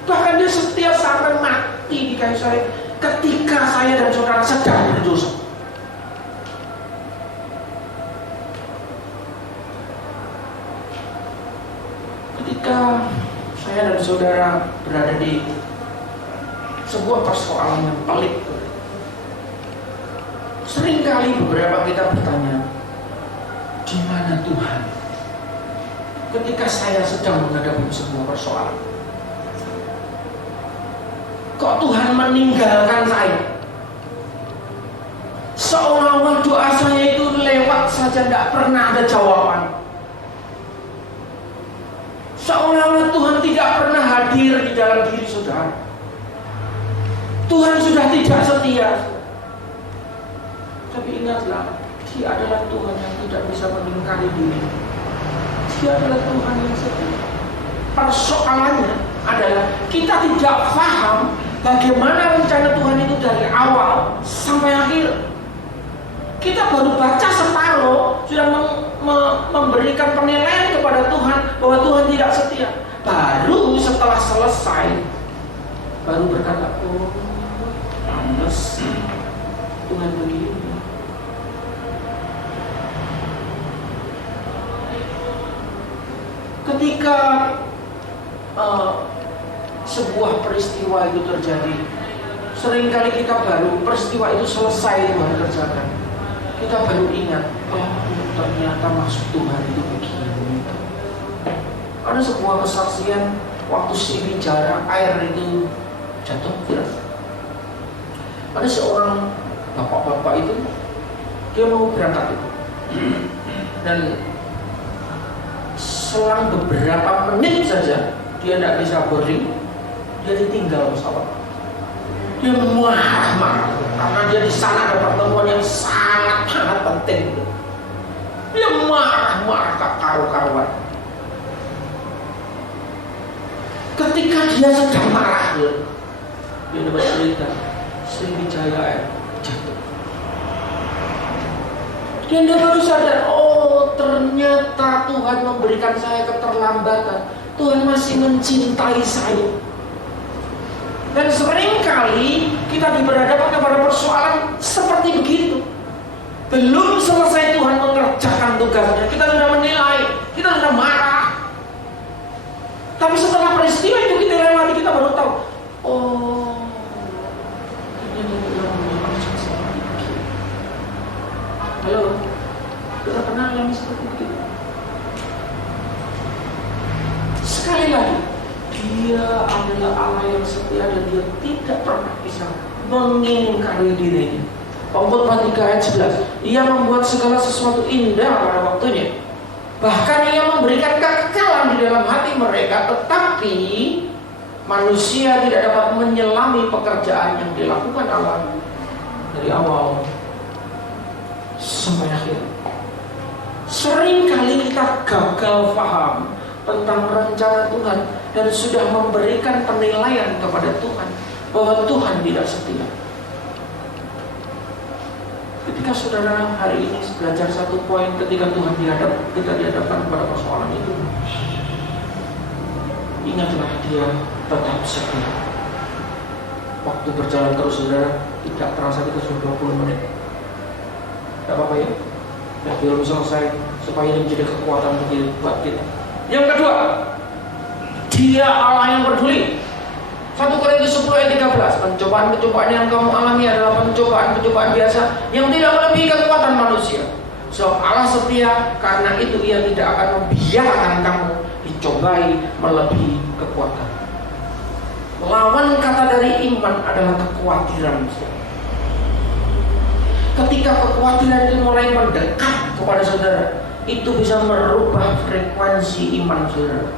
Bahkan Dia setia sampai mati di kayu salib ketika saya dan saudara sedang berdosa. Ketika saya dan saudara berada di sebuah persoalan yang pelik, seringkali beberapa kita bertanya, di mana Tuhan? Ketika saya sedang menghadapi sebuah persoalan, kok Tuhan meninggalkan saya? Seolah-olah doa saya itu lewat saja, tidak pernah ada jawaban. Seolah-olah Tuhan tidak pernah hadir di dalam diri saudara. Tuhan sudah tidak setia. Tapi ingatlah, Dia adalah Tuhan yang tidak bisa mengingkari diri. Dia adalah Tuhan yang setia. persoalannya adalah kita tidak paham bagaimana rencana Tuhan itu dari awal sampai akhir. Kita baru baca separuh, sudah memberikan penilaian kepada Tuhan bahwa Tuhan tidak setia. Baru setelah selesai, baru berkata, oh, pantes Tuhan begini. Ketika sebuah peristiwa itu terjadi, seringkali kita baru peristiwa itu selesai Tuhan kerjakan, kita baru ingat, oh ternyata maksud Tuhan itu begini. Ada sebuah kesaksian waktu Sriwijaya air itu jatuh, ada seorang bapak-bapak itu, dia mau berangkat itu, dan selang beberapa menit saja dia tidak bisa boarding, dia ditinggal pesawat. Dia marah-marah karena dia di sana ada pertemuan yang sangat penting. Dia marah-marah tak karu-karuan. Ketika dia sedang marah, dia dapat cerita Sriwijaya jatuh. Dan dia baru sadar, oh ternyata Tuhan memberikan saya keterlambatan. Tuhan masih mencintai saya. Dan seringkali kita diberhadapkan kepada persoalan seperti begitu. Belum selesai Tuhan mengerjakan tugasnya, kita sudah menilai, kita sudah marah. Tapi setelah peristiwa itu kita lewati, kita baru tahu, oh ternyata Tuhan memang seperti begitu. Halo, kita pernah alami seperti begitu? Sekali lagi, Dia adalah Allah yang setia dan Dia tidak pernah bisa mengingkari dirinya. Pengkhotbah 3 ayat 11, Ia membuat segala sesuatu indah pada waktunya. Bahkan Ia memberikan kekekalan di dalam hati mereka, tetapi manusia tidak dapat menyelami pekerjaan yang dilakukan Allah dari awal sampai akhir. Seringkali kita gagal paham tentang rencana Tuhan dan sudah memberikan penilaian kepada Tuhan bahwa Tuhan tidak setia. Ketika saudara hari ini belajar satu poin, ketika Tuhan kita dihadapkan kepada persoalan itu, ingatlah Dia tetap setia. Waktu berjalan terus saudara, tidak terasa kita sudah 20 menit. Tidak apa-apa ya, belum selesai, supaya ini menjadi kekuatan buat kita. Yang kedua, Dia Allah yang peduli. 1 Korintus 10 ayat 13, pencobaan-pencobaan yang kamu alami adalah pencobaan-pencobaan biasa yang tidak melebihi kekuatan manusia. So Allah setia, karena itu Ia tidak akan membiarkan kamu dicobai melebihi kekuatan. Lawan kata dari iman adalah kekhawatiran. Ketika kekhawatiran itu mulai mendekat kepada saudara, itu bisa merubah frekuensi iman saudara.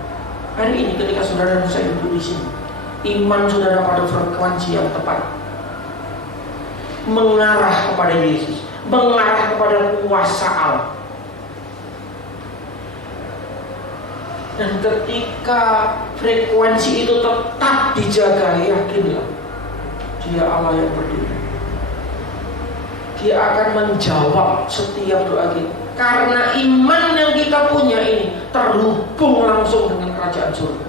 Hari ini ketika saudara dan saya duduk di sini, iman saudara pada frekuensi yang tepat, mengarah kepada Yesus, mengarah kepada kuasa Allah. Dan ketika frekuensi itu tetap dijaga, yakinlah Dia Allah yang berdiri. Dia akan menjawab setiap doa kita. Karena iman yang kita punya ini terhubung langsung dengan kerajaan surga.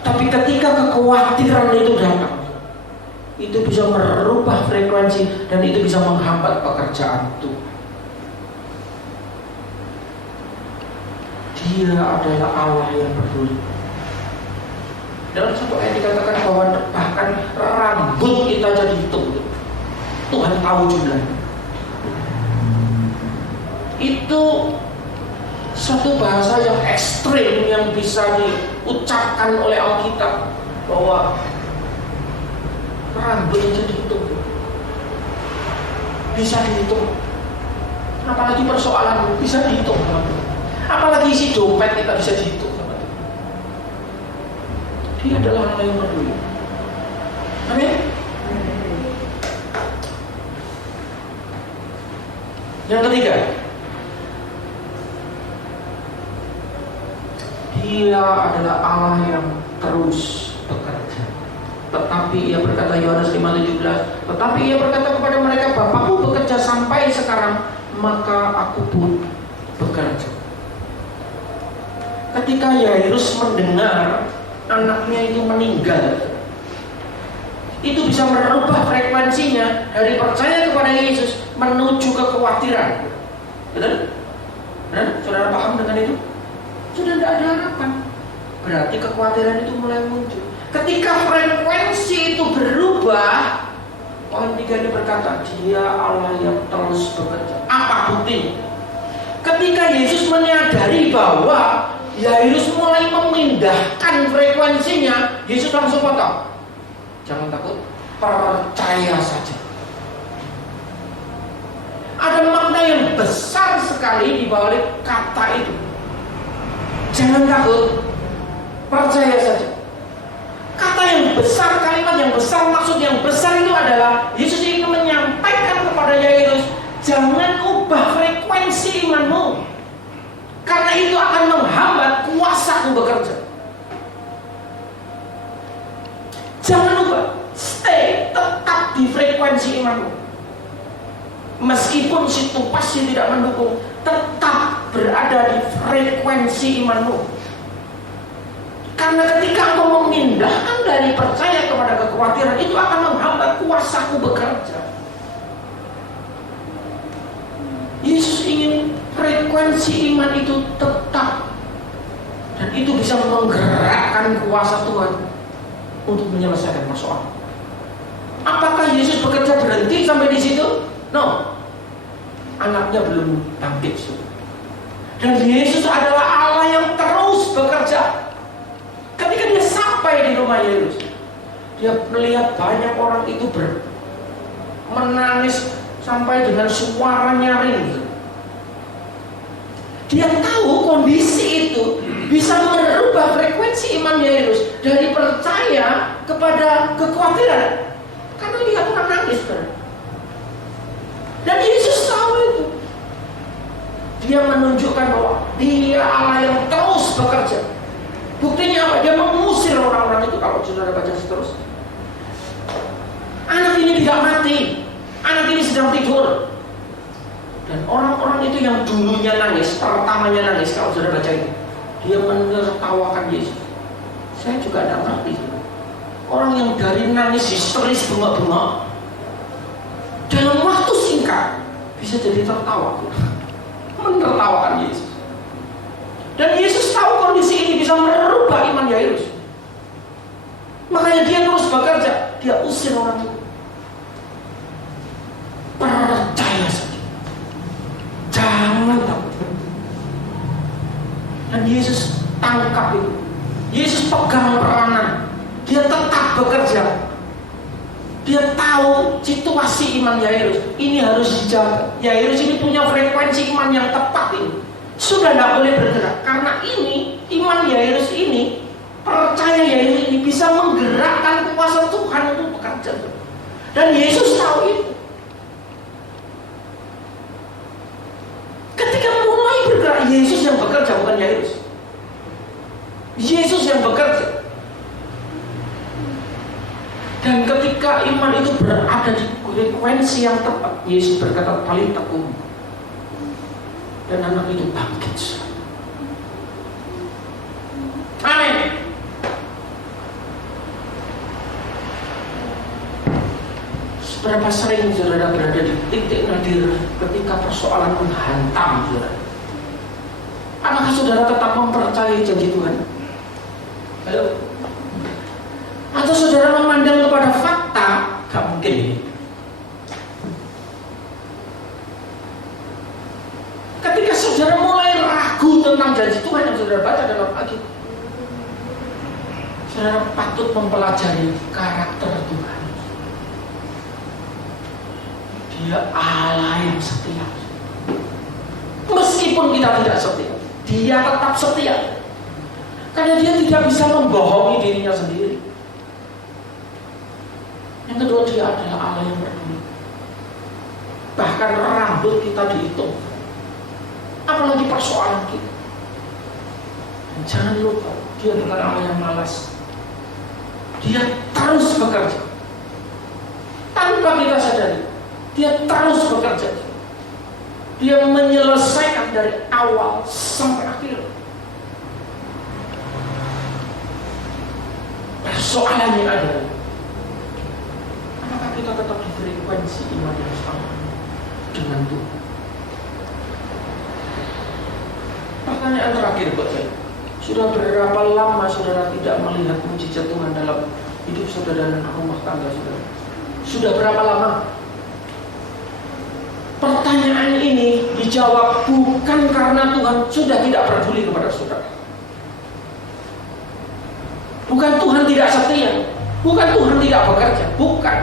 Tapi ketika kekhawatiran itu datang, itu bisa merubah frekuensi dan itu bisa menghambat pekerjaan Tuhan. Dia adalah Allah yang peduli. Dalam satu ayat dikatakan bahwa bahkan rambut kita jadi hitung, Tuhan tahu jumlahnya. Itu satu bahasa yang ekstrim yang bisa diucapkan oleh Alkitab, bahwa rambutnya jadi hitung, bisa dihitung. Apalagi persoalan bisa dihitung, apalagi isi dompet kita bisa dihitung. Dia adalah Allah yang peduli. Amin. Yang ketiga, Dia Dia adalah Allah yang terus bekerja. Tetapi ia berkata, Yohanes 5:17, tetapi ia berkata kepada mereka, Bapakku bekerja sampai sekarang, maka aku pun bekerja. Ketika Yairus mendengar anaknya itu meninggal, itu bisa merubah frekuensinya dari percaya kepada Yesus menuju kekhawatiran. Betul? Benar? Saudara paham dengan itu? Sudah tidak ada harapan. Berarti kekhawatiran itu mulai muncul. Ketika frekuensi itu berubah, poin 3 ini berkata, Dia Allah yang terus bekerja. Apa buktinya? Ketika Yesus menyadari bahwa Yairus mulai memindahkan frekuensinya, Yesus langsung potong. Jangan takut, percaya saja. Ada makna yang besar sekali di balik kata itu. Jangan takut, percaya saja. Kata yang besar, kalimat yang besar, maksud yang besar itu adalah Yesus ingin menyampaikan kepada Yairus, jangan ubah frekuensi imanmu, karena itu akan menghambat kuasaku bekerja. Jangan ubah, stay, tetap di frekuensi imanmu. Meskipun situasi tidak mendukung, tetap berada di frekuensi imanmu. Karena ketika engkau memindahkan dari percaya kepada kekhawatiran, itu akan menghambat kuasaku bekerja. Yesus ingin frekuensi iman itu tetap, dan itu bisa menggerakkan kuasa Tuhan untuk menyelesaikan persoalan. Apakah Yesus bekerja berhenti sampai di situ? No. Anaknya belum bangkit. Dan Yesus adalah Allah yang terus bekerja. Ketika dia sampai di rumah Yairus, dia melihat banyak orang itu menangis sampai dengan suara nyaring. Dia tahu kondisi itu bisa merubah frekuensi iman Yairus dari percaya kepada kekhawatiran, karena lihat orang nangis. Dan Yesus tahu itu. Dia menunjukkan bahwa Dia Allah yang terus bekerja. Buktinya apa? Dia mengusir orang-orang itu. Kalau saudara baca seterusnya, anak ini tidak mati, anak ini sedang tidur. Dan orang-orang itu yang dulunya nangis, pertamanya nangis, kalau saudara baca ini, dia menertawakan Yesus. Saya juga tidak ngerti. Orang yang dari nangis histeris bunga-bunga, dalam waktu singkat bisa jadi tertawa, menertawakan Yesus. Dan Yesus tahu kondisi ini bisa merubah iman Yairus. Makanya dia terus bekerja. Dia usir orang itu. Percaya saja, jangan takut. Dan Yesus tangkap itu. Yesus pegang peranan. Dia tetap bekerja. Dia tahu situasi iman Yairus ini harus dijaga. Yairus ini punya frekuensi iman yang tepat ini. Sudah tidak boleh bergerak. Karena ini, iman Yairus ini, percaya Yairus ini bisa menggerakkan kuasa Tuhan untuk bekerja. Dan Yesus tahu itu. Ketika mulai bergerak, Yesus yang bekerja, bukan Yairus. Yesus yang bekerja. Dan ketika iman itu berada di frekuensi yang tepat, Yesus berkata, paling tekun. Dan anak itu bangkit. Amin. Seberapa sering saudara berada di titik nadir ketika persoalan menghantam saudara? Apakah saudara tetap mempercayai janji Tuhan? Halo? Atau saudara memandang kepada fakta? Gak mungkin ini. Ketika saudara mulai ragu tentang janji Tuhan yang saudara baca dalam Alkitab, saudara patut mempelajari karakter Tuhan. Dia Allah yang setia. Meskipun kita tidak setia, Dia tetap setia. Karena Dia tidak bisa membohongi dirinya sendiri. Yang kedua, Dia adalah Allah yang peduli. Bahkan rambut kita dihitung, apalagi persoalan kita. Jangan lupa, dia bukan Allah yang malas. Dia terus bekerja. Tanpa kita sadari, dia terus bekerja. Dia menyelesaikan dari awal sampai akhir. Persoalannya adalah, apakah kita tetap di frekuensi iman yang sama dengan Tuhan? Pertanyaan terakhir buat saya, sudah berapa lama saudara tidak melihat mujizat Tuhan dalam hidup saudara dan rumah tangga saudara? Sudah berapa lama? Pertanyaan ini dijawab bukan karena Tuhan sudah tidak peduli kepada saudara. Bukan Tuhan tidak setia, bukan Tuhan tidak bekerja, bukan.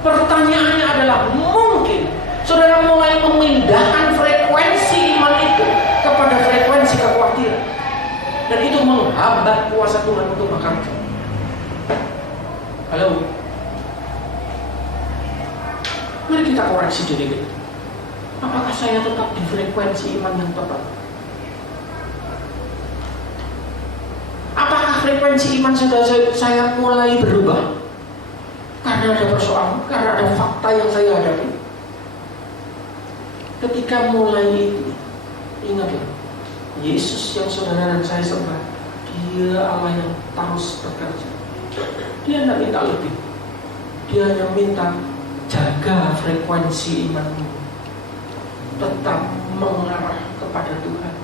Pertanyaannya adalah, mungkin saudara mulai memindahkan frekuensi iman itu kepada frekuensi kekhawatiran, dan itu menghambat kuasa Tuhan untuk bekerja. Halo, mari kita koreksi diri kita. Apakah saya tetap di frekuensi iman yang tepat? Apakah frekuensi iman saya mulai berubah karena ada persoalan, karena ada fakta yang saya hadapi? Ketika mulai itu, ingatlah, Yesus yang saudara dan saya sembah, dia Allah yang terus bekerja. Dia tidak minta lebih, dia hanya minta jaga frekuensi imanmu, tetap mengarah kepada Tuhan.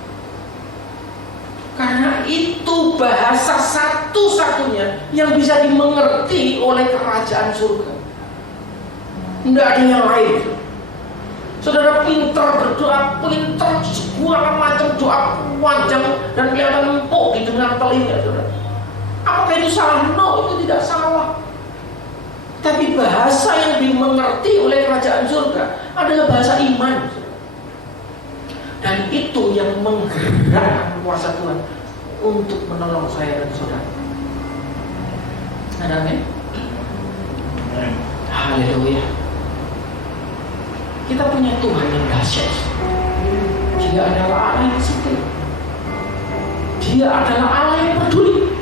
Karena itu bahasa satu-satunya yang bisa dimengerti oleh kerajaan surga. Tidak ada yang lain. Saudara pintar berdoa, pintar segala macam doa panjang dan kelihatan empuk di dengar telinga saudara. Apakah itu salah? No, itu tidak salah. Tapi bahasa yang dimengerti oleh kerajaan surga adalah bahasa iman. Dan itu yang menggerakkan kuasa Tuhan untuk menolong saya dan saudara. Amin. Haleluya. Kita punya Tuhan yang dahsyat. Dia adalah Allah yang setia. Dia adalah Allah yang peduli.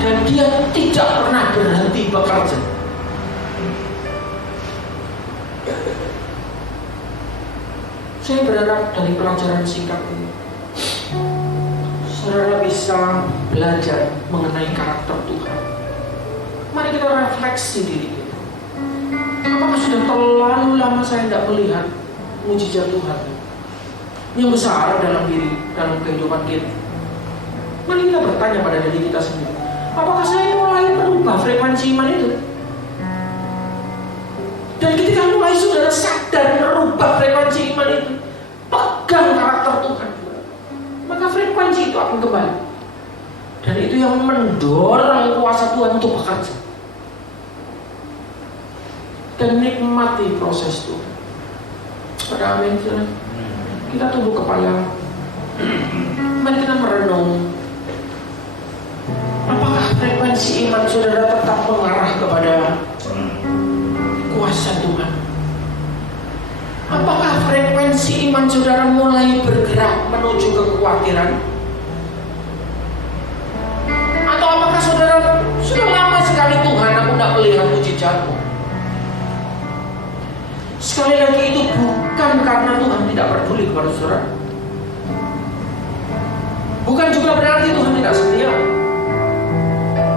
Dan dia tidak pernah berhenti bekerja. Saya berharap dari pelajaran singkat ini, saudara bisa belajar mengenai karakter Tuhan. Mari kita refleksi diri kita. Apakah sudah terlalu lama saya tidak melihat mujizat Tuhan yang besar dalam kehidupan kita? Mari kita bertanya pada diri kita sendiri. Apakah saya mulai merubah frekuensi iman itu? Dan ketika mulai saudara sadar merubah frekuensi iman itu, pegang karakter Tuhan, maka frekuensi itu akan kembali. Dan itu yang mendorong kuasa Tuhan untuk bekerja. Dan nikmati proses Tuhan. Pada amin. Kita tunduk kepala. Mari kita merenung. Apakah frekuensi iman saudara tetap mengarah kepada kuasa Tuhan? Apakah frekuensi iman saudara mulai bergerak menuju kekhawatiran? Atau apakah saudara sudah lama sekali, Tuhan aku tidak melihat mujizatmu? Sekali lagi, itu bukan karena Tuhan tidak peduli kepada saudara. Bukan juga berarti Tuhan tidak setia.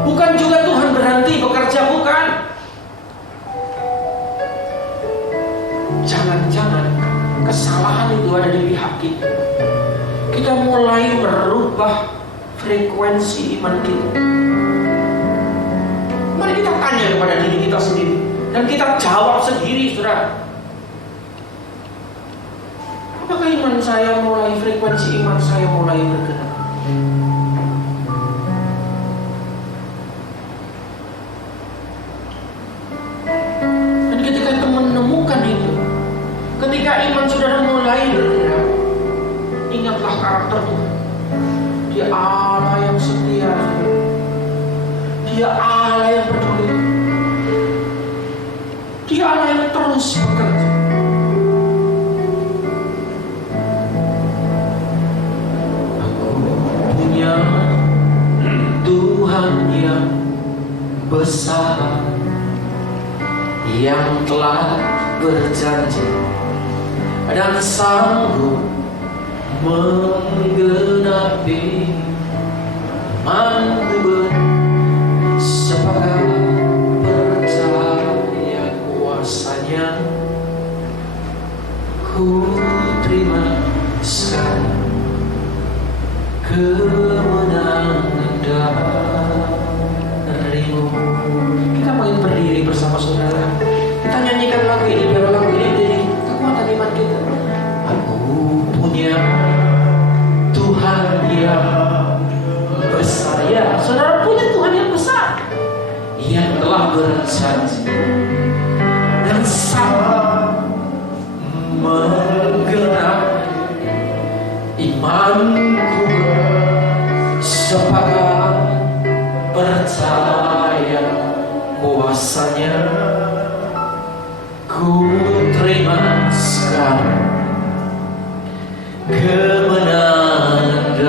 Bukan juga Tuhan berhenti bekerja, bukan. Jangan-jangan kesalahan itu ada di pihak kita. Kita mulai merubah frekuensi iman kita. Mari kita tanya kepada diri kita sendiri dan kita jawab sendiri, saudara. Apakah iman saya mulai, frekuensi iman saya mulai bergerak? Dan ketika kita menemukan itu, ketika iman saudara mulai bergerak, ingatlah karakter Tuhan. Dia Allah yang setia, Dia Allah yang peduli, Dia Allah yang terus bekerja. Aku besar yang telah berjanji dan sanggup menggenapi imanku sepakat percaya kuasanya. Ku terima sekarang kemenangan darimu. Kita mau berdiri bersama saudara. Kita nyanyikan lagu ini, biar lagu ini jadi kekuatan iman kita. Aku punya Tuhan yang besar. Ya, saudara punya Tuhan yang besar, yang telah berjanji dan sanggup menggenapi imanku sepakat percaya kuasanya. Ku terima sekarang kemenangan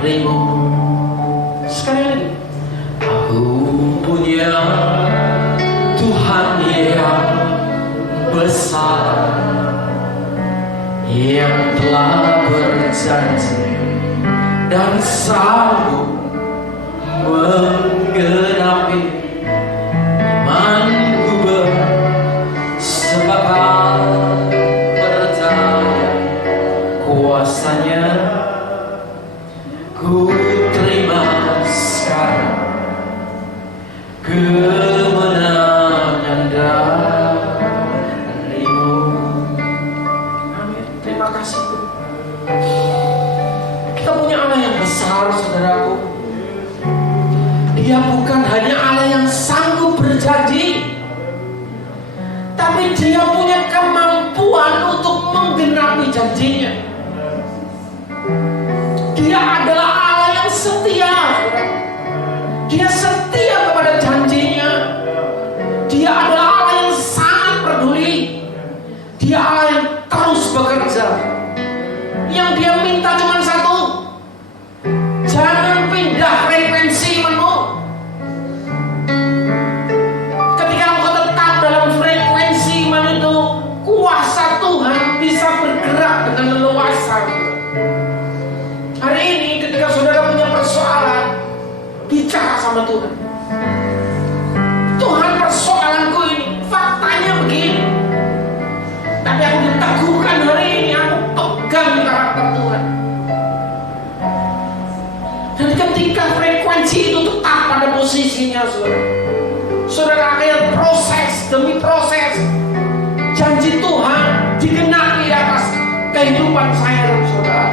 darimu. Sekali lagi, aku punya Tuhan yang besar, yang telah berjanji dan sanggup menggenapi imanku sepakat percaya kuasanya. Ku terima sekarang kemenangan darimu. Amin. Terima kasih Tuhan. Kita punya Allah yang besar, saudaraku. Dia bukan hanya Allah yang sanggup berjanji, tapi Dia punya kemampuan untuk menggenapi janjinya. Dia adalah Allah yang setia. Dia setia kepada janjinya. Dia adalah Allah yang sangat peduli. Dia Allah yang terus bekerja. Yang Dia minta cuma satu: jangan pindah frekuensi imanmu. Ketika engkau tetap dalam frekuensi iman itu, kuasa Tuhan bisa bergerak dengan leluasa. Hari ini ketika saudara punya persoalan, bicara sama Tuhan. Tuhan, persoalanku ini faktanya begini, tapi aku diteguhkan hari ini, aku pegang karakter Tuhan. Dan ketika frekuensi itu tetap pada posisinya, saudara akan proses demi proses janji Tuhan digenapi atas kehidupan saya dan saudara.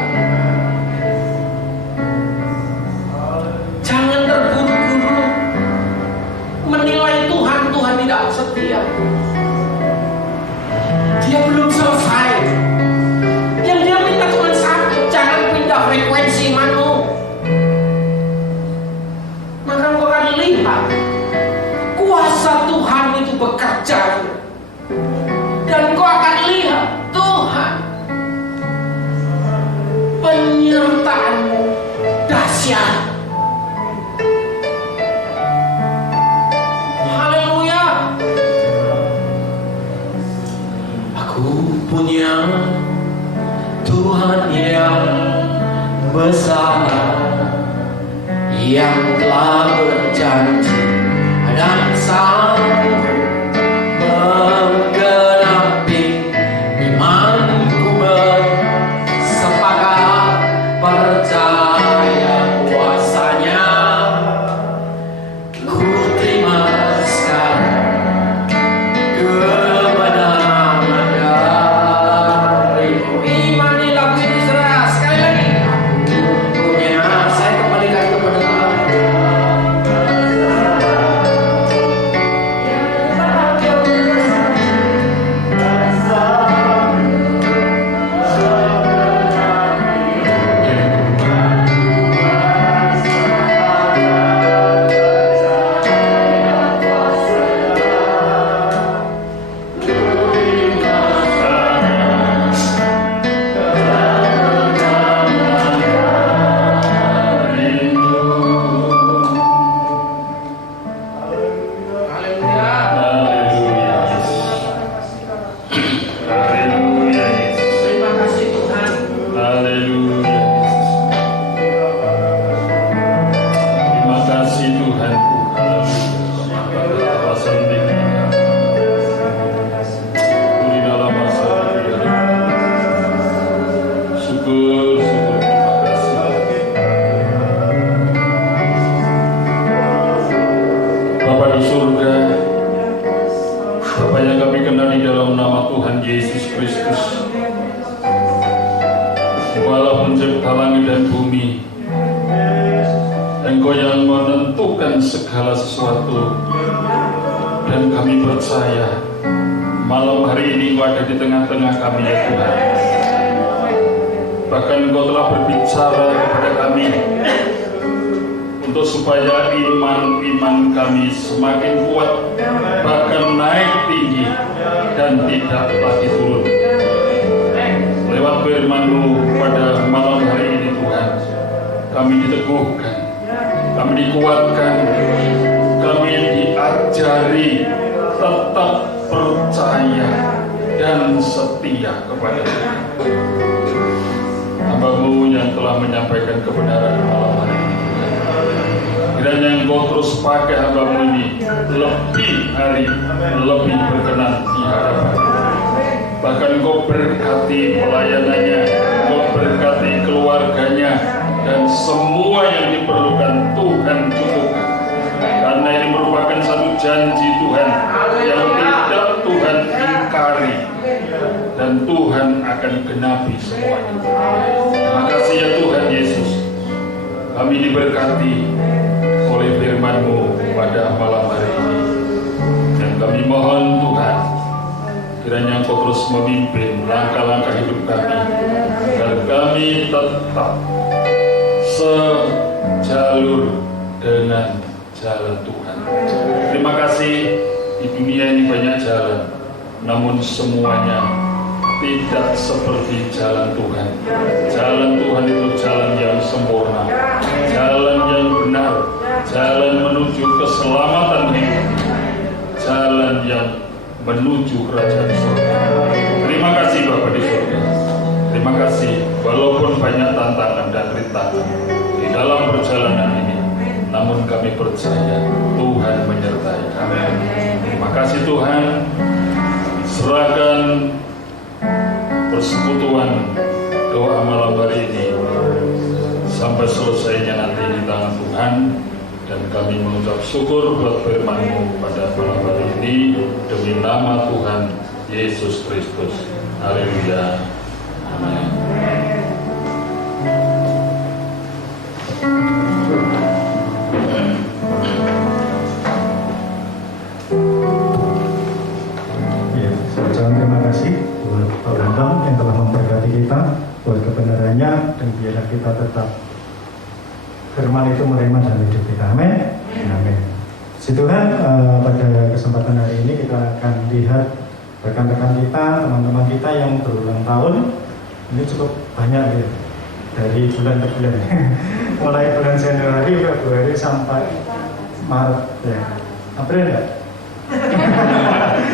Jangan terburu-buru menilai Tuhan tidak setia. Dia belum selesai. Yang Dia minta cuma satu: jangan pindah frekuensi imanmu. Maka engkau akan lihat kuasa Tuhan itu bekerja, dan engkau akan lihat Tuhan penyertaanmu dahsyat. Punya Tuhan yang besar, yang telah berjanji dan sanggup menggenapi imanku bersepakat percaya kuasanya. Ku terima sekarang dalam nama Tuhan Yesus Kristus. Allah pencipta langit dan bumi, Engkau yang menentukan segala sesuatu, dan kami percaya malam hari ini Engkau ada di tengah-tengah kami ya Tuhan. Bahkan Engkau telah berbicara kepada kami untuk supaya iman kami semakin kuat, bahkan naik tinggi dan tidak lagi turun. Lewat firman-Mu pada malam hari ini Tuhan, kami diteguhkan, kami dikuatkan, kami diajari tetap percaya dan setia kepada Tuhan. Hamba-Mu yang telah menyampaikan kebenaran malam hari ini, kiranya Engkau terus pakai hamba-Mu ini lebih hari, lebih berkenan di hadapan. Bahkan Engkau berkati pelayanannya, Engkau berkati keluarganya, dan semua yang diperlukan Tuhan cukupkan. Karena ini merupakan satu janji Tuhan yang tidak Tuhan ingkari, dan Tuhan akan genapi semuanya. Terima kasih ya Tuhan Yesus. Kami diberkati oleh firman-Mu pada malam hari ini, dan kami mohon Tuhan, kiranya Engkau terus memimpin langkah-langkah hidup kami, agar kami tetap sejalur dengan jalan Tuhan. Terima kasih, di dunia ini banyak jalan, namun semuanya tidak seperti jalan Tuhan. Jalan Tuhan itu jalan yang sempurna, jalan yang benar, jalan menuju keselamatan hidup, jalan yang menuju kerajaan surga. Terima kasih Bapa di surga. Terima kasih walaupun banyak tantangan dan rintangan di dalam perjalanan ini, namun kami percaya Tuhan menyertai kami. Terima kasih Tuhan. Serahkan persekutuan doa malam hari ini sampai selesainya nanti di tangan Tuhan. Dan kami mengucap syukur buat firman-Mu pada malam hari ini demi nama Tuhan Yesus Kristus. Haleluya. Amin. Ya, saya ucapkan terima kasih buat Pak Bambang yang telah memberkati kita buat kebenarannya, dan biarlah kita tetap firman itu menerima dalam hidup kita. Amin. Amin. Puji Tuhan, pada kesempatan hari ini kita akan lihat rekan-rekan kita, teman-teman kita yang berulang tahun. Ini cukup banyak ya, dari bulan ke bulan. Mulai bulan Januari, Februari sampai Maret ya. April ya.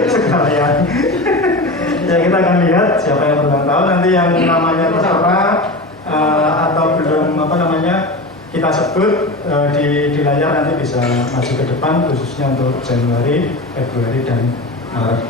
Sekalian. Ya, kita akan lihat siapa yang berulang tahun, nanti yang namanya tertera atau belum kita sebut di layar, nanti bisa maju ke depan, khususnya untuk Januari, Februari, dan Maret.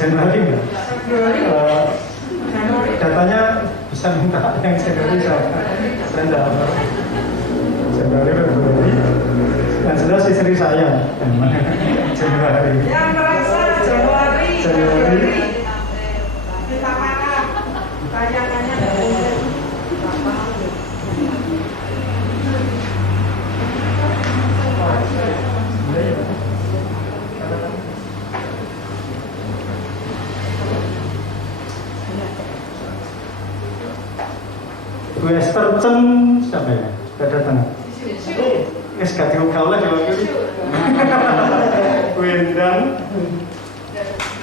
Januari nggak? Datanya bisa minta yang Januari saya tidak. Januari, Februari, dan jelas istri saya. Januari. Yang merasa Januari. Kita makan. Bayangannya Bu Esther Chen siapa ya? Sudah datang. Wis gak diugal lah kalau gitu. Bu Endang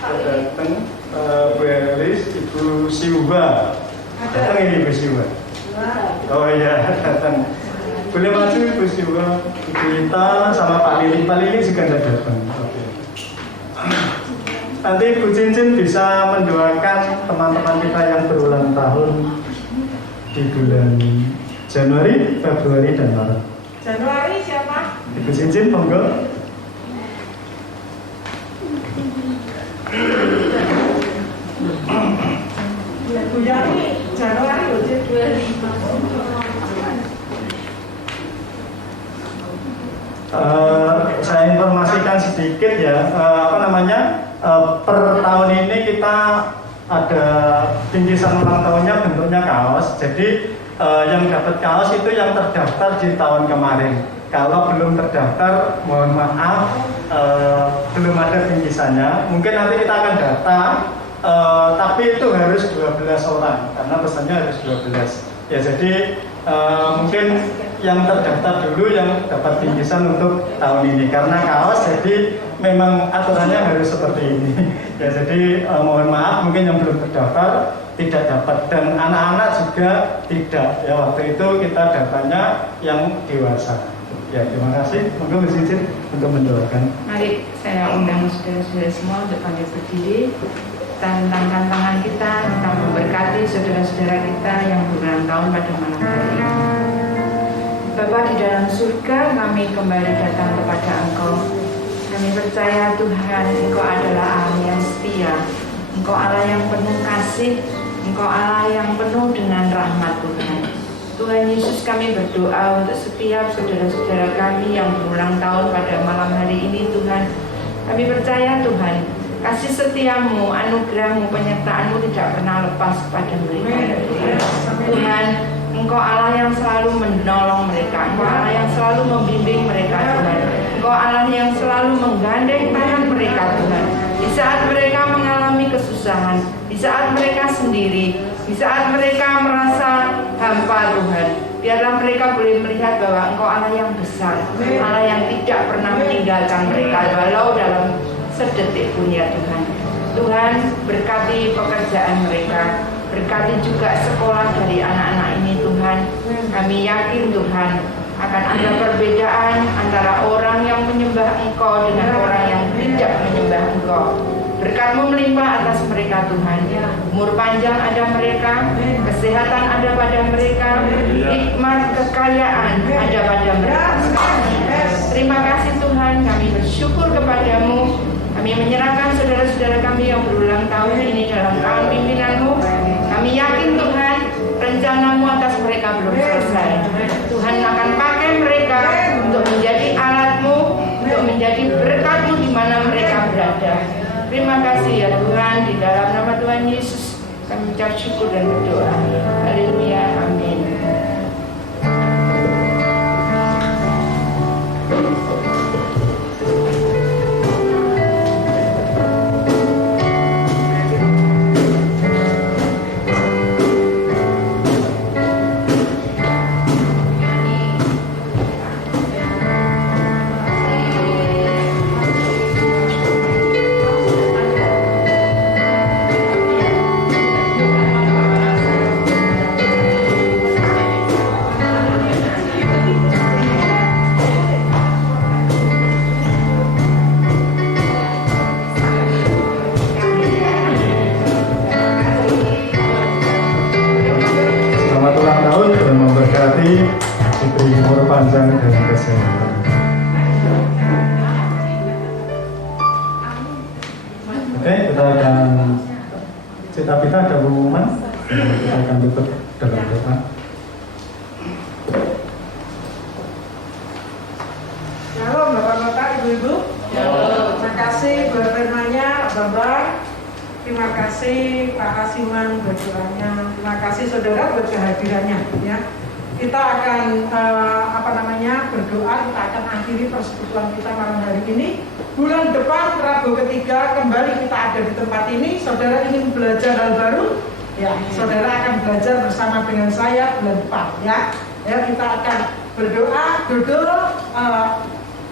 sudah datang. Bu Elis, Ibu Siwa. Datang ini Ibu Siwa. Oh iya, datang. Boleh maju Ibu Siwa, Ibu Ita sama Pak Lili. Pak Lili juga sudah datang. Oke. Nanti Bu Cincin bisa mendoakan teman-teman kita yang berulang tahun di bulan Januari, Februari, dan Maret. Januari siapa? Ibu Cincin, monggo. Bu Yani, Januari udah 25. Saya informasikan sedikit ya, per tahun ini kita ada bingkisan ulang tahunnya bentuknya kaos. Jadi yang dapat kaos itu yang terdaftar di tahun kemarin. Kalau belum terdaftar, mohon maaf, belum ada bingkisannya. Mungkin nanti kita akan data, tapi itu harus 12 orang karena pesannya harus 12. Ya jadi mungkin yang terdaftar dulu yang dapat bingkisan untuk tahun ini karena kaos, jadi memang aturannya harus seperti ini. Ya jadi mohon maaf mungkin yang belum terdaftar tidak dapat, dan anak-anak juga tidak. Ya waktu itu kita datanya yang dewasa. Ya terima kasih. Monggo Mbak Cincin untuk mendoakan. Mari saya undang saudara-saudara semua untuk kami berdiri. Tentang tangan kita, tentang memberkati saudara-saudara kita yang berulang tahun pada malam hari ini. Bapa di dalam surga, kami kembali datang kepada Engkau. Kami percaya Tuhan, Engkau adalah Allah yang setia, Engkau Allah yang penuh kasih, Engkau Allah yang penuh dengan rahmat Tuhan. Tuhan Yesus, kami berdoa untuk setiap saudara-saudara kami yang berulang tahun pada malam hari ini Tuhan. Kami percaya Tuhan, kasih setiamu, anugerahmu, penyertaanmu tidak pernah lepas pada mereka. Tuhan, Engkau Allah yang selalu menolong mereka, Engkau Allah yang selalu membimbing mereka Tuhan. Engkau Allah yang selalu menggandeng tangan mereka Tuhan. Di saat mereka mengalami kesusahan, di saat mereka sendiri, di saat mereka merasa hampa Tuhan, biarlah mereka boleh melihat bahwa Engkau Allah yang besar, Allah yang tidak pernah meninggalkan mereka walau dalam sedetik pun ya Tuhan. Tuhan berkati pekerjaan mereka, berkati juga sekolah dari anak-anak ini Tuhan. Kami yakin Tuhan akan ada perbedaan antara orang yang menyembah Engkau dengan orang yang tidak menyembah Engkau. Berkat-Mu melimpah atas mereka Tuhan. Umur panjang ada mereka, kesehatan ada pada mereka, nikmat kekayaan ada pada mereka. Terima kasih Tuhan, kami bersyukur kepadamu. Kami menyerahkan saudara-saudara kami yang berulang tahun ini dalam tangan pimpinan-Mu. Kami yakin Tuhan, rencana-Mu atas mereka belum selesai. Tuhan akan pakai mereka untuk menjadi alat-Mu, untuk menjadi berkat-Mu di mana mereka berada. Terima kasih ya Tuhan, di dalam nama Tuhan Yesus kami ucap syukur dan berdoa. Haleluya, amin. Diberi umur panjang dan kesehatan. Oke, kita akan cita-cita ada pengumuman. Kita akan tutup dalam doa. Shalom. Bambang. Terima kasih Pak Kasiman buat doanya. Terima kasih saudara buat kehadirannya. Ya, kita akan berdoa. Kita akan akhiri persekutuan kita malam hari ini. Bulan depan Rabu ketiga kembali kita ada di tempat ini. Saudara ingin belajar hal baru? Ya, saudara akan belajar bersama dengan saya bulan depan. Ya, kita akan berdoa. Duduk.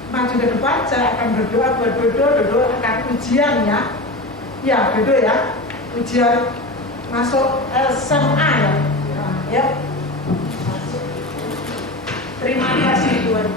Maju ke depan, saya akan berdoa buat Dodo akan ujian ya. Ya, Dodo ya. Ujian masuk SMA ya. Ya. Terima kasih Tuhan.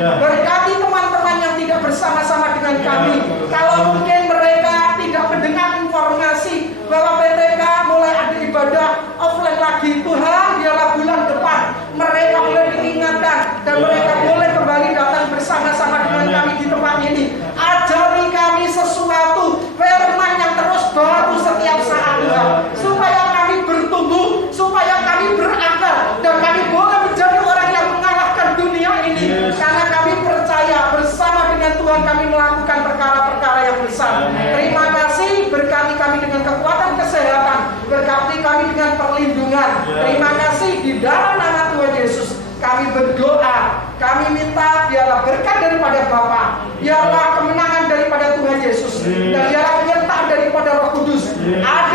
Berkati teman-teman yang tidak bersama-sama dengan kami. Kalau mungkin mereka tidak mendengar informasi bahwa PTK mulai ada ibadah offline lagi, Tuhan biarlah bulan depan mereka boleh diingatkan dan mereka boleh kembali datang bersama-sama dengan kami di tempat ini. Ajari kami sesuatu firman yang terus baru setiap saat, Tuhan, supaya kami bertumbuh, supaya kami berakar dan kami boleh menjadi orang yang mengalahkan dunia ini, karena kami percaya bersama dengan Tuhan kami melakukan perkara-perkara yang besar. Terima kasih, berkati kami dengan kekuatan kesehatan, berkati kami dengan perlindungan. Terima kasih, di dalam nama Tuhan Yesus kami berdoa, kami minta biarlah berkat daripada Bapa, biarlah kemenangan daripada Tuhan Yesus, dan biarlah penyertaan daripada Roh Kudus ada